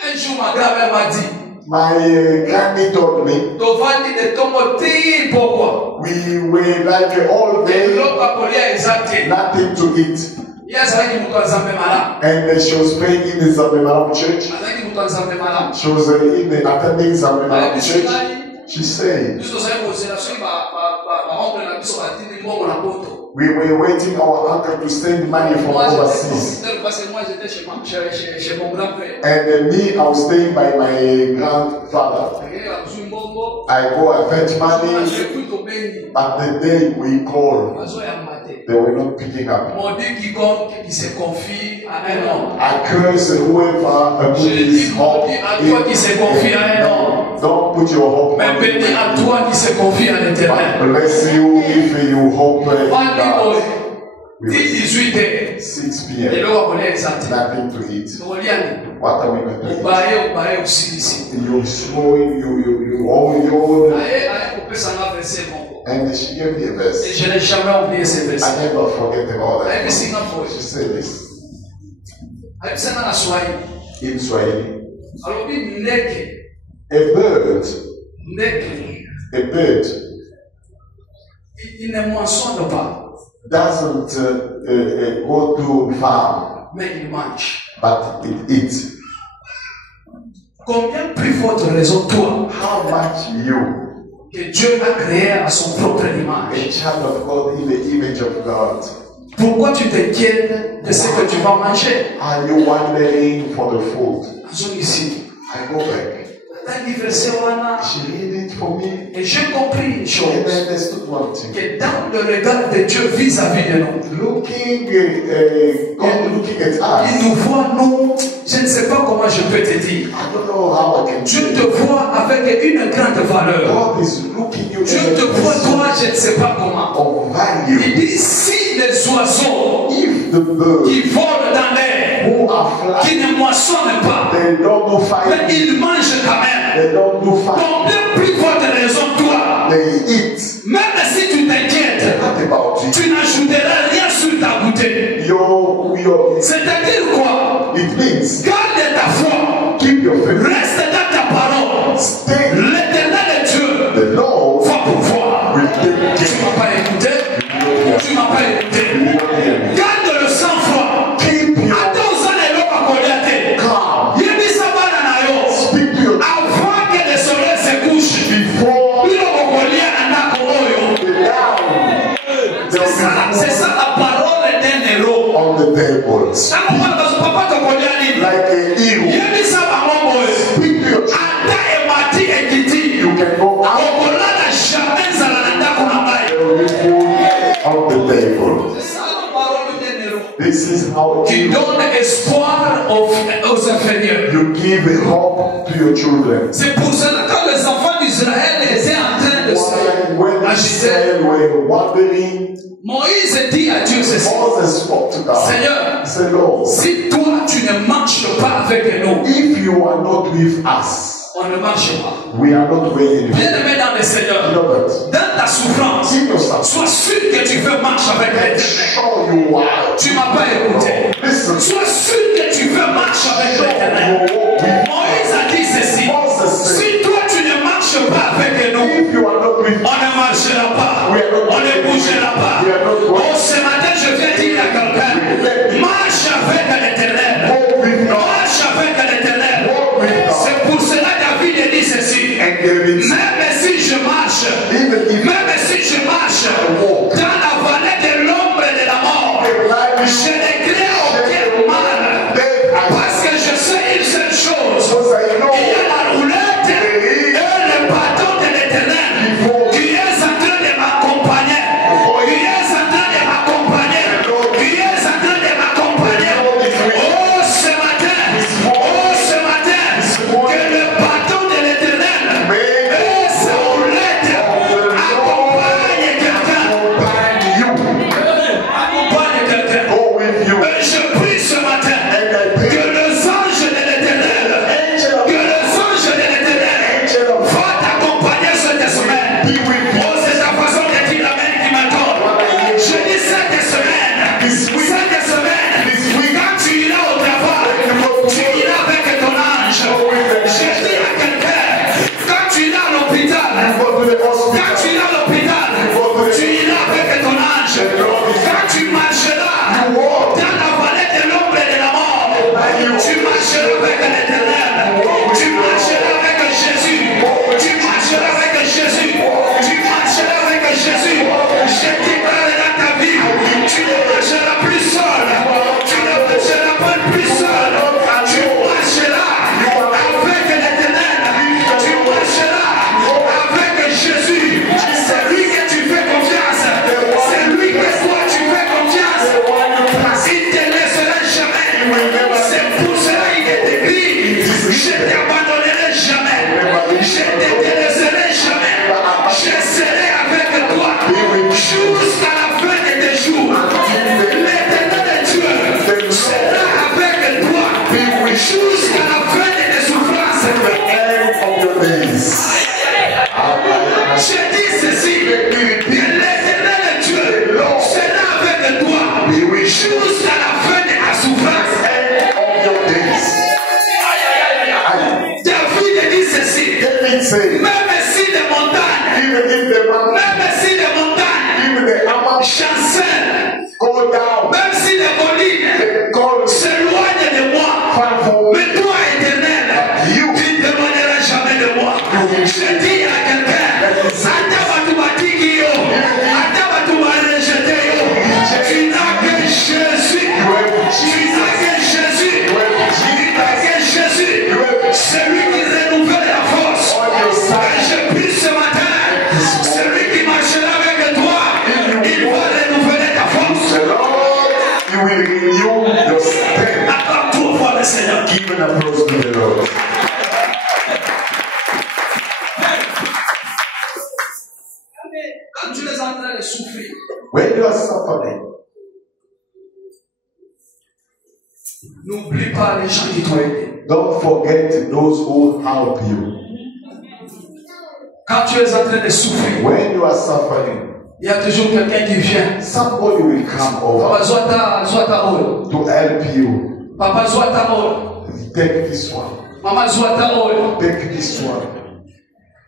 Un jour, ma grand-mère m'a dit, My granny told me Tovandi de tomoti pourquoi? we were like all day, Eloko akolia ezate. nothing to eat. Yazalaki mutu azambe mala. And she was praying in the Zambemaram church. Azalaki mutu azambe mala. She was in the attending Zambemaram church. She said, Biso tozali kozela soki baoncle na biso batindi mbongo na poto. we were waiting our uncle to send money from overseas. Parce que moi j'étais chez mon grand-père. And me, I was staying by my grandfather. I go, I fetch money. But the day we call, They were not picking up. Maudit quiconque qui se confie à un homme. I curse whoever put his hope à toi qui se confie à un homme. Don't put your hope mais bénis à toi qui se confie à l'Éternel. Bless you if you hope in God. 18 6 p.m. Nothing to eat. What are we going to eat? You showing you and she gave me a verse. Et je n'ai jamais oublié ce verset. I never forget about that. She said this. In Swahili. A bird il ne moissonne pas. Doesn't go to farm, mais il mange. But it eats. Combien plus forte raison toi? How much you? Que Dieu a créé à son propre image. A child of God in the image of God. Pourquoi tu t'inquiètes de ce que tu vas manger? Are you wondering for the food? Ici. I go back. She read it for me. Et j'ai compris une chose. And I understood one thing. Que dans le regard de Dieu vis-à-vis de nous, God looking at us, il nous voit, nous, je ne sais pas comment je peux te dire. I don't know how I can Dieu te voit avec une grande valeur. God is looking you Dieu te voit, toi, je ne sais pas comment. Of value. Il dit si les oiseaux if the birds qui volent dans l'air, qui ne moissonnent pas, mais ils mangent quand même. Combien plus forte raison toi? Même si tu t'inquiètes, tu n'ajouteras rien sur ta bouteille. C'est-à-dire quoi? Garde ta foi. Reste dans ta parole. L'Éternel est Dieu. Va pouvoir. Tu ne m'as pas écouté. Tu ne m'as pas écouté. Garde le sang-froid. Attends, ça n'est pas colliaté. Avant que le soleil se couche, c'est ça la parole d'un héros. On the table. Like a hero. Speak to your you can go out. On the table. This is how qui donne espoir aux inférieurs. You give hope to your children. C'est pour cela que les enfants d'Israël étaient en train de s'agiter. Moïse dit à Dieu ceci. Seigneur, si toi tu ne marches pas avec nous, if you are not with us, on ne marche pas. We are not waiting. Bien-aimé dans le Seigneur, dans ta souffrance, sois sûr que tu veux marcher avec l'Éternel. Tu ne m'as pas écouté. Sois sûr que tu veux marcher avec l'Éternel. Moïse a dit ceci. Si toi tu ne marches pas avec nous, on ne marchera pas. On ne bougera pas. Oh, ce matin je viens dire à quelqu'un, marche avec l'Éternel. Marche avec l'Éternel. C'est pour cela David dit ceci. Même si je marche, dans la vallée de l'ombre et de la mort, je ne crains aucun mal. Parce que je sais, il se jusqu'à la fin de la souffrance. End of your days. David dit ceci. David said, Même si les montagnes, even if the mountain, même si les montagnes even the mountain chancellent, go down, même si les collines go s'éloignent de moi, far from me, mais toi, Éternel, tu ne t'éloigneras jamais de moi. Je dis à quelqu'un, Ataba tu m'as dit Guillaume, Ataba tu m'as rejeté, tu n'as que Jésus, tu n'as que Jésus, tu n'as que Jésus, celui qui renouvelle la force. Quand je prie ce matin, celui qui marchera avec toi, il va renouveler ta force. the Lord, He will renew your strength. Acclame trois fois le Seigneur. Give an applause to the Lord. Quand tu es en train de souffrir, When you are suffering, n'oublie pas les gens qui t'ont aidé. don't forget those who help you. Quand tu es en train de souffrir, When you are suffering, il y a toujours quelqu'un qui vient. somebody will come over Papa, zoa ta rôle. to help you. Papa, zoa ta rôle. Take this one. Maman, zoa ta rôle. Take this one.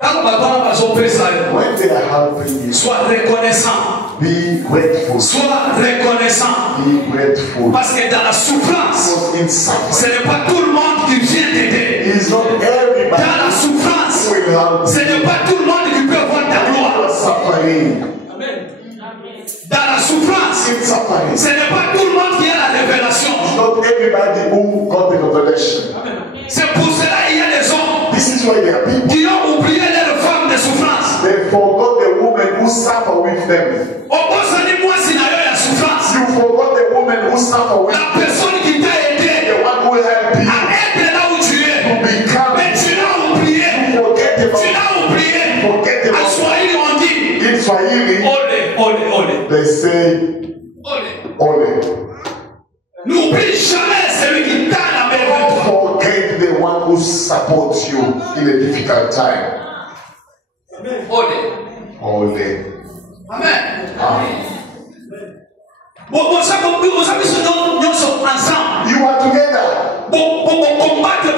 Quand papa va s'opérer ça, When they are helping you, sois reconnaissant. be grateful. Sois reconnaissant. Be grateful. Parce que dans la souffrance, Because in ce suffering, n'est pas tout le monde qui vient t'aider. it's not everybody Dans la souffrance, who will help ce you. n'est pas tout le monde qui peut voir ta You gloire. are suffering. Dans la souffrance, In suffering, ce n'est pas tout le monde qui a la révélation. it's not everybody who got the revelation. C'est pour cela qu'il y a des hommes This is why there are people. qui ont oublié leurs femmes de souffrance. They forgot the woman who suffer with them. Au bout de moi, si la souffrance, You forgot the woman who suffer with la personne qui t'a aidé the one who helped you à être là où tu es, to become. mais tu l'as oublié. Forget Tu about. l'as oublié. Forget En about. Swahili, on dit In Swahili, ole. they say ole. N'oublie jamais celui qui t'a la main de toi. Forget the one who supports you in a difficult time. Ole. Amen. Amen. Vous savez ce dont nous sommes ensemble. You are together. Vous combattez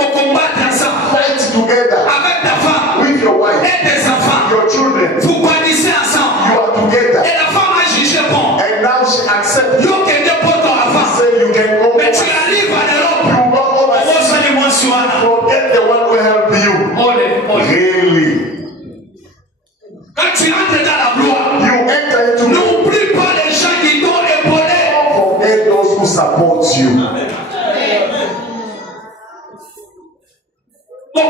ensemble. Fight together Avec ta femme with your wife, et tes enfants. your children. Vous bâtissez ensemble. You are together. Et la femme a jugé bon. And now she accepts you. Yo que te porto avant. Say you can go. Mais tu arrives à l'Europe. You go over. Forget the one who helped you. Really. Quand tu entres dans la gloire, You enter into. n'oublie pas les gens qui t'ont épaulé. Don't forget those who support you. You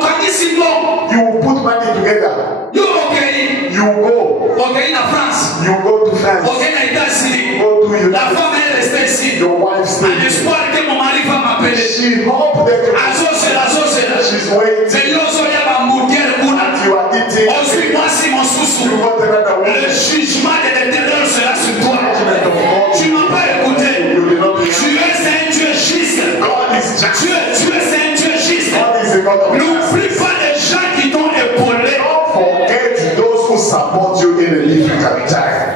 will put money together. You okay? You go. Okay in France. You go to France. Okay in États-Unis. Go to La United. femme est restée ici. Your wife En stays. espoir que mon mari va m'appeler. She hope that Azosela. she's waiting. Mais yozo ya hamburger kuna. You are eating. Ensuite, moi si mon You sousou. want another Le woman. jugement de l'éternel sera sur toi. Tu m'as pas écouté. You did not be. Tu es un Dieu juste. God is just. Tu es un Dieu juste. God is a God of N'oublie justice. pas les gens qui t'ont épaulé. Don't forget those who support you in a difficult time.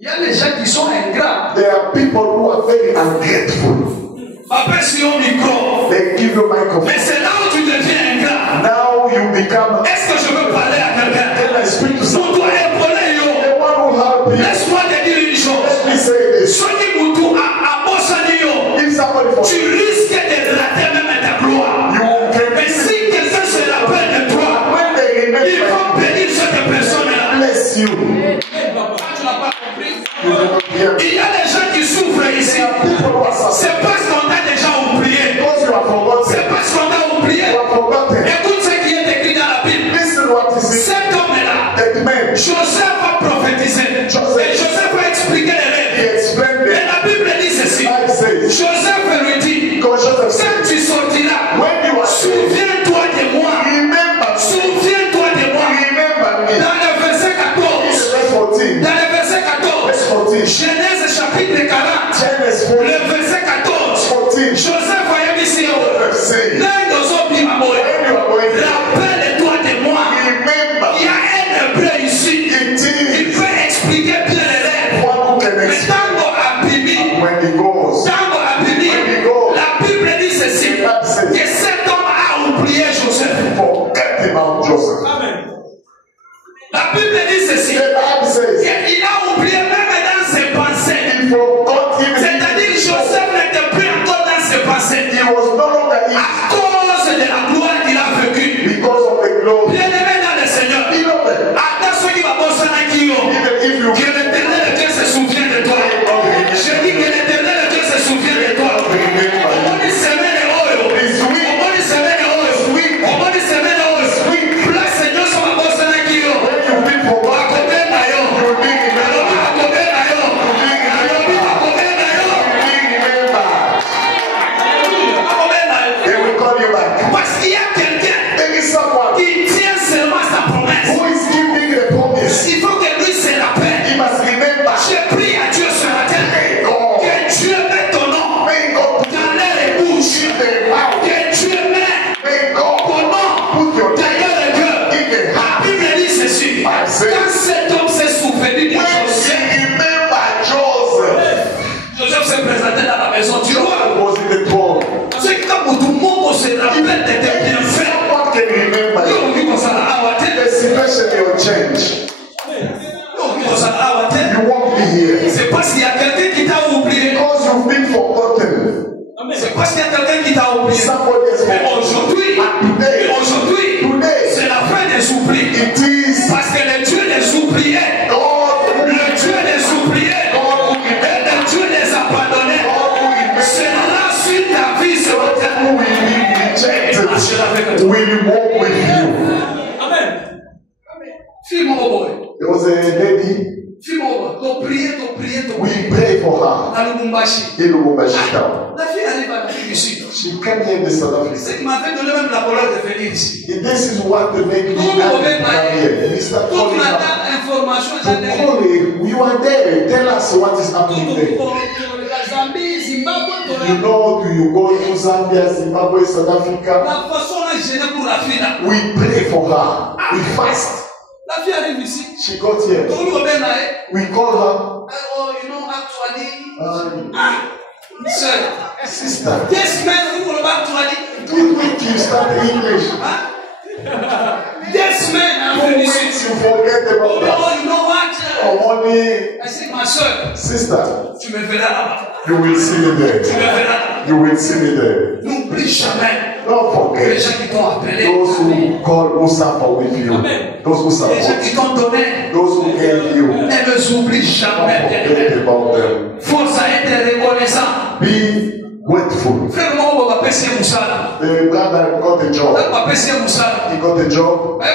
Il y a des gens qui sont ingrats. There are people who are very ungrateful. Après, si on micro. They give you microphone. Mais c'est là où tu deviens ingrat. Now you become. Est-ce que je peux parler à quelqu'un? Can I speak to On someone? doit épauler yo. The one who help you. Laisse-moi te dire une chose. Let me say this. Soki Moutou a bossé yo. If somebody for Tu risques de rater même ta gloire. you can Mais si quelqu'un se rappelle de toi, when they il remember va bénir cette personne-là. bless you. Tu n'as pas compris? You will not hear. Il y a des gens qui souffrent ici. There are people who are suffering C'est parce qu'on t'a déjà oublié. because you are forgotten. C'est parce qu'on t'a oublié. You are forgotten. Écoute ce qui est écrit dans la Bible. Listen what is it. Cet homme-là, That man, Joseph a prophétisé. Et Joseph a expliqué les he rêves. explained Et it. la Bible dit ceci. Bible says, Joseph lui dit, God Joseph said, quand tu sortiras, when you are souviens-toi de moi. remember, Souviens-toi de moi. remember me. Dans le verset 14. Verse 14. Dans le verset 14. Verse 14. Genèse chapitre 40. Genesis Le 14. verset 14. 14. Joseph a mis ici. Say, Rappelle-toi de moi. remember, Il y a un hébreu ici. it Il is peut ceci. The Bible says, Il a oublié même dans ses pensées. he forgot even. C'est-à-dire Joseph n'était plus encore dans ses pensées. He was no longer in À cause de la gloire qu'il a vécue. because of the glory. Bien-aimé dans le Seigneur. Beloved, Attends ceux qui va bosser dans qui ont. even if you Que l'Éternel Dieu se souvient de toi. Je dis que l'Éternel Dieu se souvient de toi. Au moins une semaine et oyo. Au moins une semaine et oyo. Au moins une semaine et oyo. Place Seigneur sur ma bosse dans qui ont. when you feel forgotten, Akobe na yo. you will be remembered. Akobe na yo. Akobe na yo. Akobe na yo. They will call you back. Parce qu'il y a quelqu'un There is someone qui tient seulement sa promesse. who is keeping the promise. Il faut que lui se rappelle. He must remember. J'ai prié à Dieu ce matin. May God, Que Dieu mette ton nom may God put dans l'air et bouche. the mouth. Que Dieu mette May God ton nom put your dans name le cœur. in the La heart. Bible dit ceci. Quand cet homme s'est souvenu de When Joseph, you remember Joseph, Joseph s'est présenté dans la maison du roi. Joseph was in the throne. C'est comme tout le monde se rappelle de tes bienfaits. Someone can remember you. Nous, on dit qu'on s'en a awate. The situation will change. Nous, on dit qu'on s'en a awate. You won't be here C'est parce qu'il y a quelqu'un qui t'a oublié. because you've been forgotten. C'est parce qu'il y a quelqu'un qui t'a oublié. Somebody has Mais forgotten. aujourd'hui, c'est la fin des oublis. It is Parce que le Dieu des oubliés, God le Dieu des oubliés, et le Dieu des abandonnés, sera sur ta vie ce matin. who will be rejected Marchera avec toi. will walk with you. Amen. Fille mon boy, There was a lady, fille mon boy, t'as prié. we pray for her Dans le Mumbashi. in Lubumbashi town. La fille arrive à l'Afrique du Sud. She came here in South Africa. C'est qui m'a fait donner même la parole de venir ici. And this is what the make me Tout le monde come here. We start Toute calling la her. information, To call her, you are there. Tell us what is happening there. Zambie, Zimbabwe, You know, do you go to Zambia, Zimbabwe, South Africa? la façon à gêner pour la fille là. We pray for her. We fast. La fille arrive ici. She got here. Tout le monde est là. We call her Oh, you know, actually. Sir, sister. this man who will actually. Quick, you start English. This man, Don't I'm wait, ici. you forget about that. Oh, you know what? Oh, money, I said, ma soeur, sister, tu me verras là-bas. you will see me Tu me there. verras. You will see me there. N'oublie jamais Don't les forget gens qui t'ont appelé. those who call, who suffer with you. Those who Les gens qui support. t'ont donné. Those who gave you. Ne les oublie jamais. Don't forget about them. Force à être reconnaissant. Be grateful. Frère, moi, on va passer Moussala. The brother got a job. On va passer Moussala. He got a job and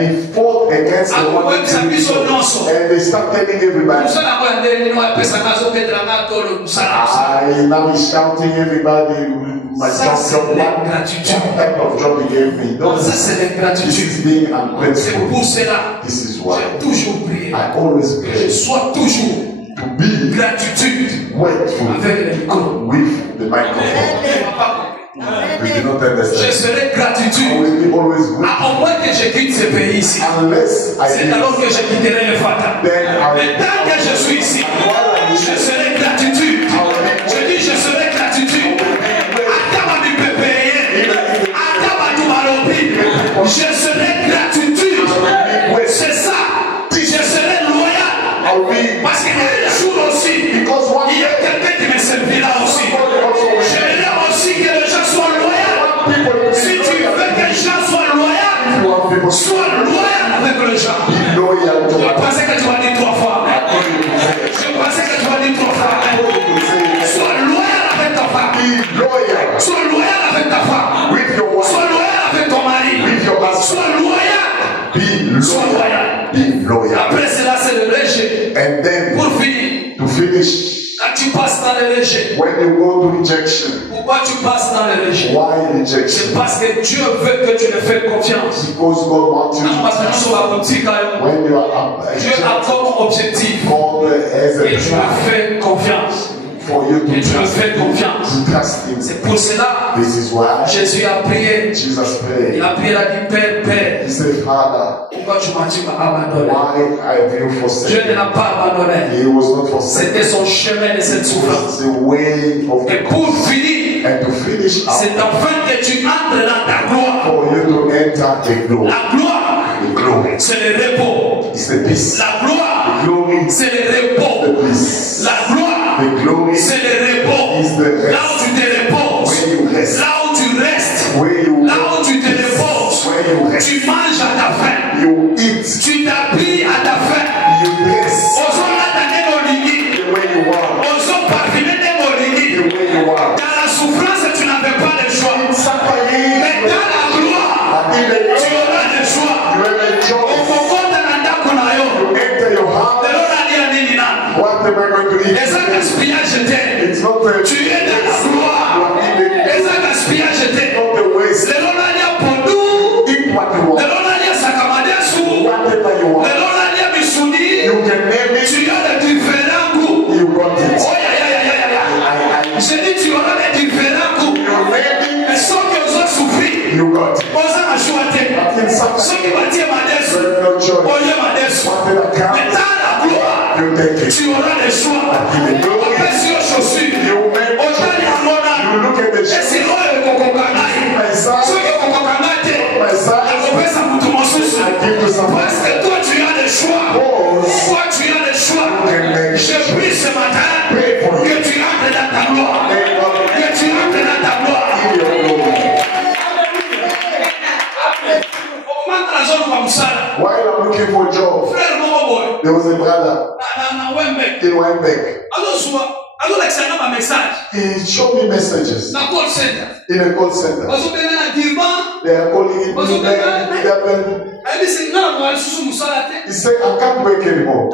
he fought against the one and they start telling everybody. Now he's shouting everybody. My job, what type of job he gave me. This is being ungrateful. This is why I always pray to be grateful with the microphone. We do not Je understand. serai I gratitude. will be always grateful. Au moins que je quitte ce pays ici. Unless I C'est alors que je quitterai le Fata. then Mais tant que je suis ici, je serai gratitude. Je dis je serai gratitude. Atama mi pépeye. Atama tu malobi. Je serai gratitude. C'est ça. Je serai loyal. I'll be Parce qu'un jour aussi, because one il y a day quelqu'un qui me servira aussi. also J'aimerais aussi que les gens soient loyaux. people Si tu veux que les gens soient loyaux, you want people to sois loyal avec les gens. be loyal to Je us. pensais que tu vas dire 3 fois. Je pensais que tu vas dire 3 fois. Sois loyal avec ta femme. Be loyal Sois loyal avec ta femme. with your wife. Sois loyal avec ton mari. With your husband. Sois loyal. Be Sois loyal. loyal. Be loyal. Après cela, c'est le rejet. And then Pour finir, to finish, quand tu passes dans le rejet, when you go to rejection, pourquoi tu passes dans le rejet? why C'est rejection? parce que Dieu veut que tu lui fasses confiance. Because God wants you Non, parce que nous sommes à boutique, when you are Dieu a comme objectif God has et a tu plan lui fais confiance. for you Et tu lui to trust. fais confiance. To trust Him. C'est pour cela This is why Jésus a prié. Jesus Il prayed. a prié, il a dit Père, Père, He said, Father, pourquoi tu m'as abandonné? why have you Dieu ne forsaken? l'a pas abandonné. He was not forsaken. C'était son chemin de cette It souffrance. was the way of Et the pour cross. finir, And to finish up, c'est afin que tu entres dans ta gloire. for you to enter the glory. La gloire The glory. C'est le repos. It's the peace. La gloire. The glory. C'est le repos. The peace. La gloire. The glory. C'est le repos. Is the Là où rest. tu te reposes. Where you rest. Là où tu restes. Where you Là où tu te reposes. Where you rest. Tu manges à ta faim. You eat. Tu t'habilles à ta faim. You dress. The way you are. The way you are. Dans la souffrance, tu n'avais pas le choix. Mais dans la gloire, tu auras le choix. You enter your house. What am I going to eat? It's not the Tu es dans la gloire. It's not the waste. Eat what you want. Whatever you want. You can name it. Tu as le différent goût. You got it. Oh, je dis, tu auras les différents goûts. Mais ceux qui ont souffert, You got it. on a choisi. But in some Ceux qui vont dire ma you have no choice. Whatever mais comes, dans la gloire, you take it. tu auras le choix. On met sur les chaussures. You make On t'a dit à l'honneur. You look at the Et si l'on est au Kokokanaï, my son, ceux qui ont Kokokanaï, my son, on fait ça pour tout mon souci. I give to someone. Parce que toi, tu as le choix. Toi, tu as le choix. Je prie ce matin que tu entres dans ta gloire. Que tu entres dans ta gloire. While I'm looking for a job, there was a brother in Wembeck. He showed me messages in a call center. They are calling it Durban. He said, I can't work anymore.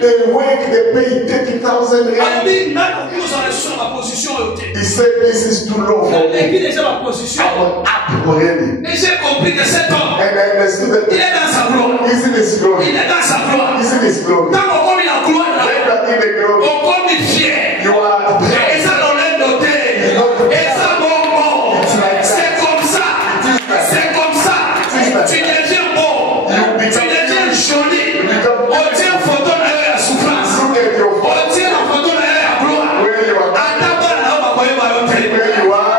They work, they pay 30,000 rand. He said, this is too low for me. I was up already. Et j'ai compris que cet homme, And I understood il that est dans sa gloire. he's in his glory. Il est dans sa gloire. He's in his glory. Quand on comme il a gloire là, When you're in the glory, on comme il fier. you are Et ça on l'a noté. Et ça bon. C'est comme ça. C'est comme ça. Tu deviens beau. Tu deviens joli. On tient photo là la souffrance. look at your On tient la photo là la gloire. where you are, Attends là on va voir where you are, a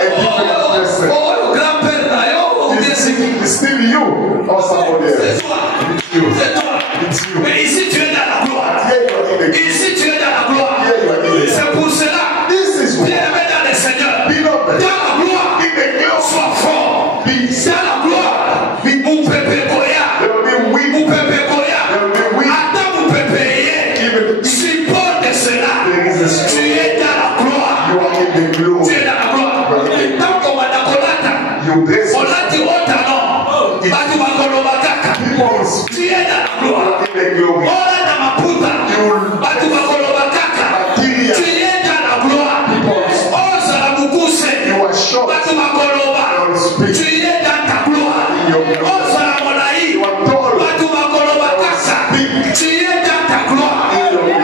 different person. Oh, le grand-père là, ou bien c'est qui? It's still you or somebody C'est else. toi. It's you. C'est toi. It's you. Mais ici tu es dans la gloire. Here you are in the Ici tu es dans la gloire. Here you are in the C'est pour cela. This is what Bien-aimé dans le Seigneur. beloved. Dans la gloire. In the glory, Sois fort. be Dans la gloire. Mon pépé Goya. there will be Mon wind. pépé Goya. There will be wind. Attends mon pépé. Even Supporte cela. there is a Tu es dans la gloire. you are in the Tu glory. es dans la gloire. Tant qu'on va d'accord. You dress On l'a dit au talent. Batu bakoloba kaka. people Tu es dans la gloire. in the glory. Ora na maputa. Batu bakoloba kaka. Tu es dans la gloire. Oza la mukuse. You are short. Batu bakoloba. Tu es dans ta gloire. Oza la molai. You are tall. Batu bakoloba kaka. Tu es dans ta gloire.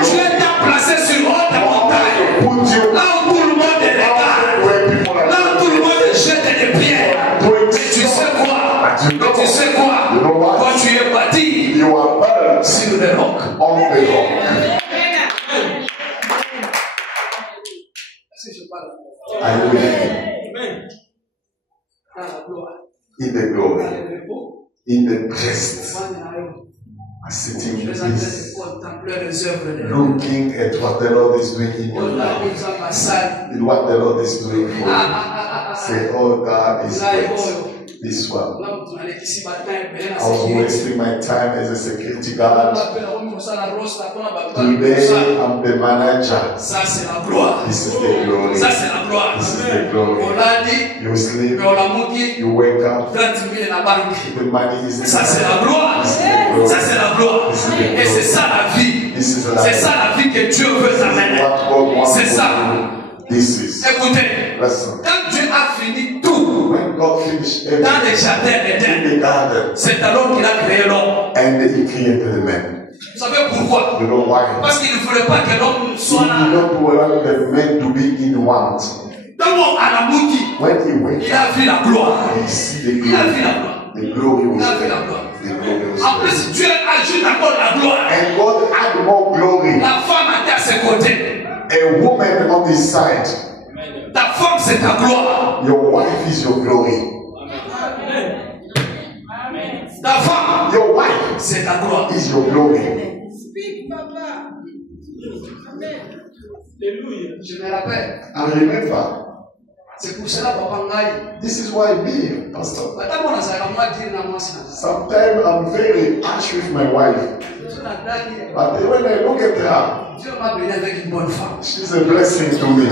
Tu es placé sur haute montagne. Put you Là où tout le monde est regarde. where people are. Là où tout le monde jette des pierres. Point Mais tu sais quoi? But you Mais tu sais quoi? You know what? Quand tu es bâti You are built sur le roc. on the rock. Si je parle. I will Dans la gloire. in the Dans glory, le repos. in the presence, Je sitting in les entends peace, contempler les œuvres de l'homme. looking at what the Lord is doing in your On a life, besoin de ma salle. and what the Lord is doing for you. Say, oh God is great. This one. Là où tu allais ici matin, I was wasting my time as a security guard. Today Today, I'm the manager. ça c'est la gloire. This is the glory. Ça c'est la gloire. This is the glory. On l'a dit, You sleep, mais on l'a mouillé. you wake up, 30 000 dans la banque. the money is in Ça c'est la the gloire. This is the glory. Ça c'est la gloire. Et c'est ça la vie. This is C'est ça la vie que Dieu veut t'amener. what God wants C'est ça. for you. This is. Écoutez, Listen. quand Dieu a fini tout When God finished dans everything les jardins in d'Éden, the garden c'est alors qu'il a créé l'homme. and He created the man. Vous savez pourquoi? You know why? Parce qu'il ne voulait pas que l'homme He soit did là. not allow the man to be in want. Dans l'homme à la mouki, When he went il a vu la gloire. he see the Il a vu glory. la gloire. The glory Il was a vu la there. gloire. The glory was En there. plus, Dieu ajoute encore la gloire. And God had more glory. La femme était à ses côtés. A woman on his side. Ta femme, c'est ta gloire. Your wife is your glory. Ta femme, Your wife c'est ta gloire. is your glory. Speak, Papa. Amen. Je me rappelle. I remember. C'est pour cela, papa Ngai. This is why me, Pastor. Madame, on a ça, on va dire dans moi ça. Sometimes I'm very harsh with my wife. But when I look at her, Dieu m'a béni avec une bonne femme. she's a blessing to me.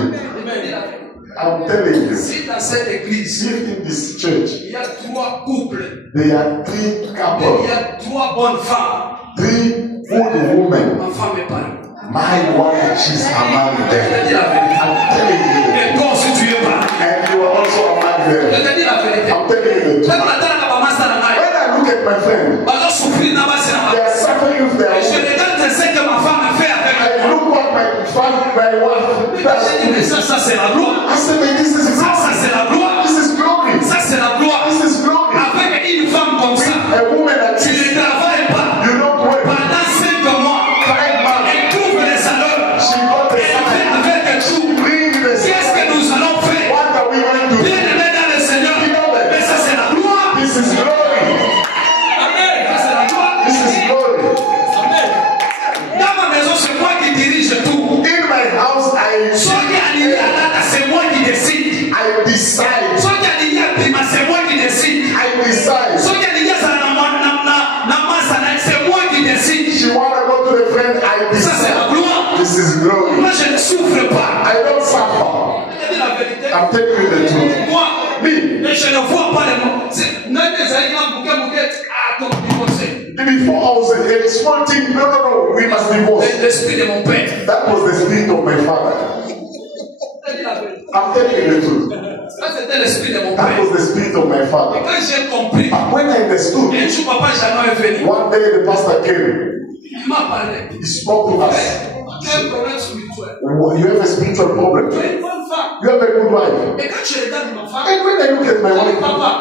I'm telling you. Si dans cette église, If in this church, il y a 3 couples, there are 3 il couples, y a 3 bonnes femmes, 3 good women. ma femme est parmi. My wife, she's among Je te them. dis la vérité. I'm telling you. Et toi aussi, tu es parmi. And you are also among Je them. te dis la vérité. I'm telling you the Quand truth. on attend la maman, ça n'a pas. When I look at my friend, Bazo souffrir n'a pas, c'est n'a they pas. are suffering with their Et je own. regarde ce que ma femme fait avec elle. I look what my wife J'ai dit, mais does. ça c'est la gloire. I said, man, this is Ça glory. c'est la gloire. This is glory. Ça c'est la gloire. This is glory. Avec une femme comme ça, A woman that tu ne travailles pas. you don't work. Pendant 5 mois, 5 months. elle trouve les salaires. She got the Elle fait sign. avec elle tout. Bring the Qu'est-ce que sign. nous allons faire? What are we going to do? Bien aimé dans le Seigneur. Mais ça c'est la gloire. This is glory. Amen. Ça c'est la gloire. This is glory. Amen. Dans ma maison, c'est moi qui dirige tout. In my house, C'est moi qui décide. I decide. C'est moi qui décide. I decide. C'est moi qui décide. She wanna go to the friend, I Ça c'est la decide. gloire. This is glory. Moi je ne souffre pas. I don't suffer. Je te dis la vérité. I'm telling you the truth. Moi, Me, mais je ne vois pas les mots. Même des aïeux, bouquet. Ah, donc divorcer. before I was a small thing, no, we must divorce. L'esprit de mon père. That was the spirit of my father. Je te dis la vérité. I'm telling you the truth. Ça c'était l'esprit de mon That père. was the spirit of my Et father. quand j'ai compris, But when I understood, un jour papa jamais est venu. one day the pastor came, Il m'a parlé. he spoke to us. Tu as un problème spirituel. You have a spiritual problem. Tu es une bonne femme. You have a good wife. Et quand tu regardes ma femme, And when I look at my wife,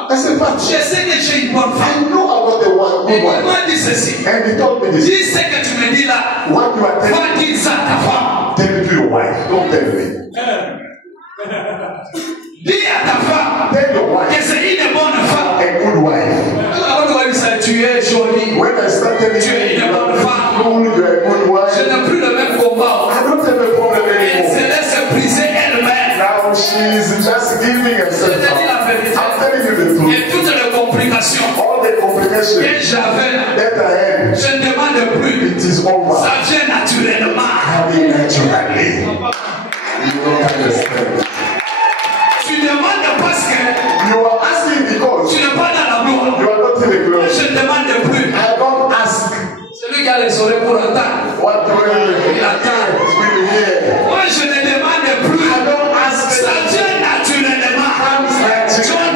I said, je but sais que j'ai une bonne femme. I know I got a Et good il wife. m'a dit ceci. And he told me this. Dis ce que tu me dis là. What you are telling Va dire ça à ta femme. tell it to your wife. Don't tell me. Dis à ta femme Tell your que wife c'est une bonne femme. a good wife. Tu es jolie. When I start telling Tu es you une bonne femme. you are a good Je wife, n'ai plus le même combat. I don't have a problem Elle se anymore. laisse briser elle-même. Now she's just giving Je herself te dis la up. vérité. I'm telling you the truth. Et toutes les complications All the que complications j'avais, that I had, je ne demande plus. it is over. Ça vient naturellement. Coming naturally. You don't understand. Tu demandes parce que You are asking because tu n'es pas dans la gloire. you are not in the Moi, glory. je ne demande plus. I don't ask Celui qui a les oreilles pour entendre. what will hear. Moi, je ne demande plus. I don't ask Ça vient naturellement. John,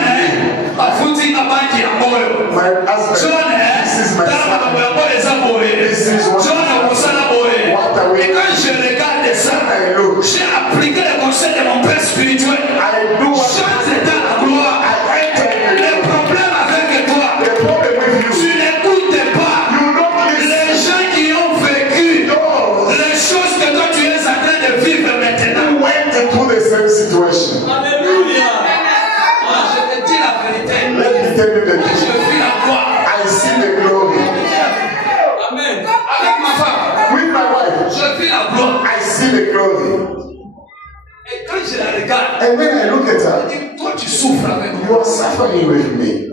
afuti abangi ya moyo. my husband. John, This is my dans son. ma moyo eza boye. This is what- John, okosala boye. What are we- Et quand je regarde ça, I look. j'ai appliqué le conseil de mon père spirituel. I do what Chante dans la gloire. I enter in the Le problème avec toi, The problem with tu you, n'écoutes pas you don't listen. les gens qui ont vécu Those les choses que toi tu es en train de vivre maintenant. who went through the same situation. Alléluia. Moi, je te dis la vérité. Let me tell you the Je truth. vis la gloire. I see the glory. Amen. Avec ma femme, With my wife, je vis la gloire. I see the glory. Et quand je la regarde, And when I look at her, je dis, toi tu souffres avec moi. you are suffering with me.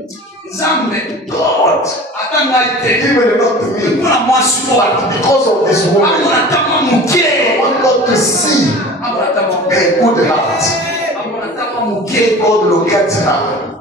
Zambe, God, attends nga ite. even not to me, Mpona mwasi oyo, but because of this woman, amona tama moke. I want God to see Amona tama moke. a good heart. Amona tama moke. God look at her.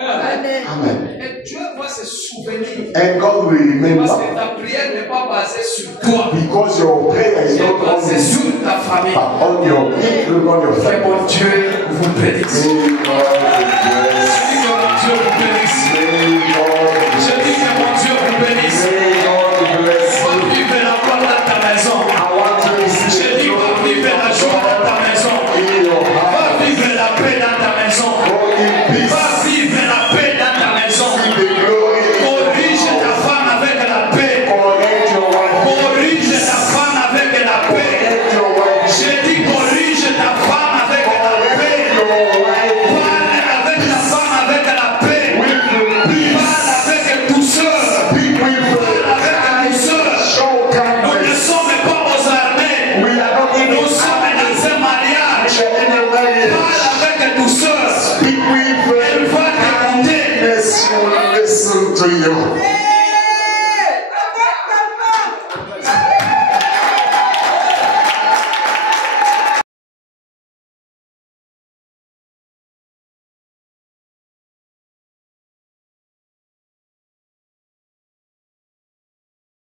Amen. Et Dieu va se souvenir. And God will remember. Parce que ta prière n'est pas basée sur toi. Because your prayer is Elle not est basée only sur ta famille. but on your people, on your Que family. mon Dieu vous bénisse. May God bless. Je dis que mon Dieu vous bénisse. May God Je dis que mon Dieu vous bénisse. May God bless Va you. vivre la gloire dans ta maison. I want to receive Je dis va vivre la joie dans ta maison. in your Va heart. vivre la paix dans ta maison. Go in peace. Va vivre la paix dans ta maison. See the glory. Corrige ta femme avec la paix. Correct your wife. Corrige ta femme avec la paix. Correct your wife. Je dis corrige Parle avec la femme avec la paix. Parle avec douceur. Parle avec douceur. Nous ne sommes pas aux armées. Nous sommes dans un mariage. Parle avec douceur. Elle va t'écouter. Listen to you.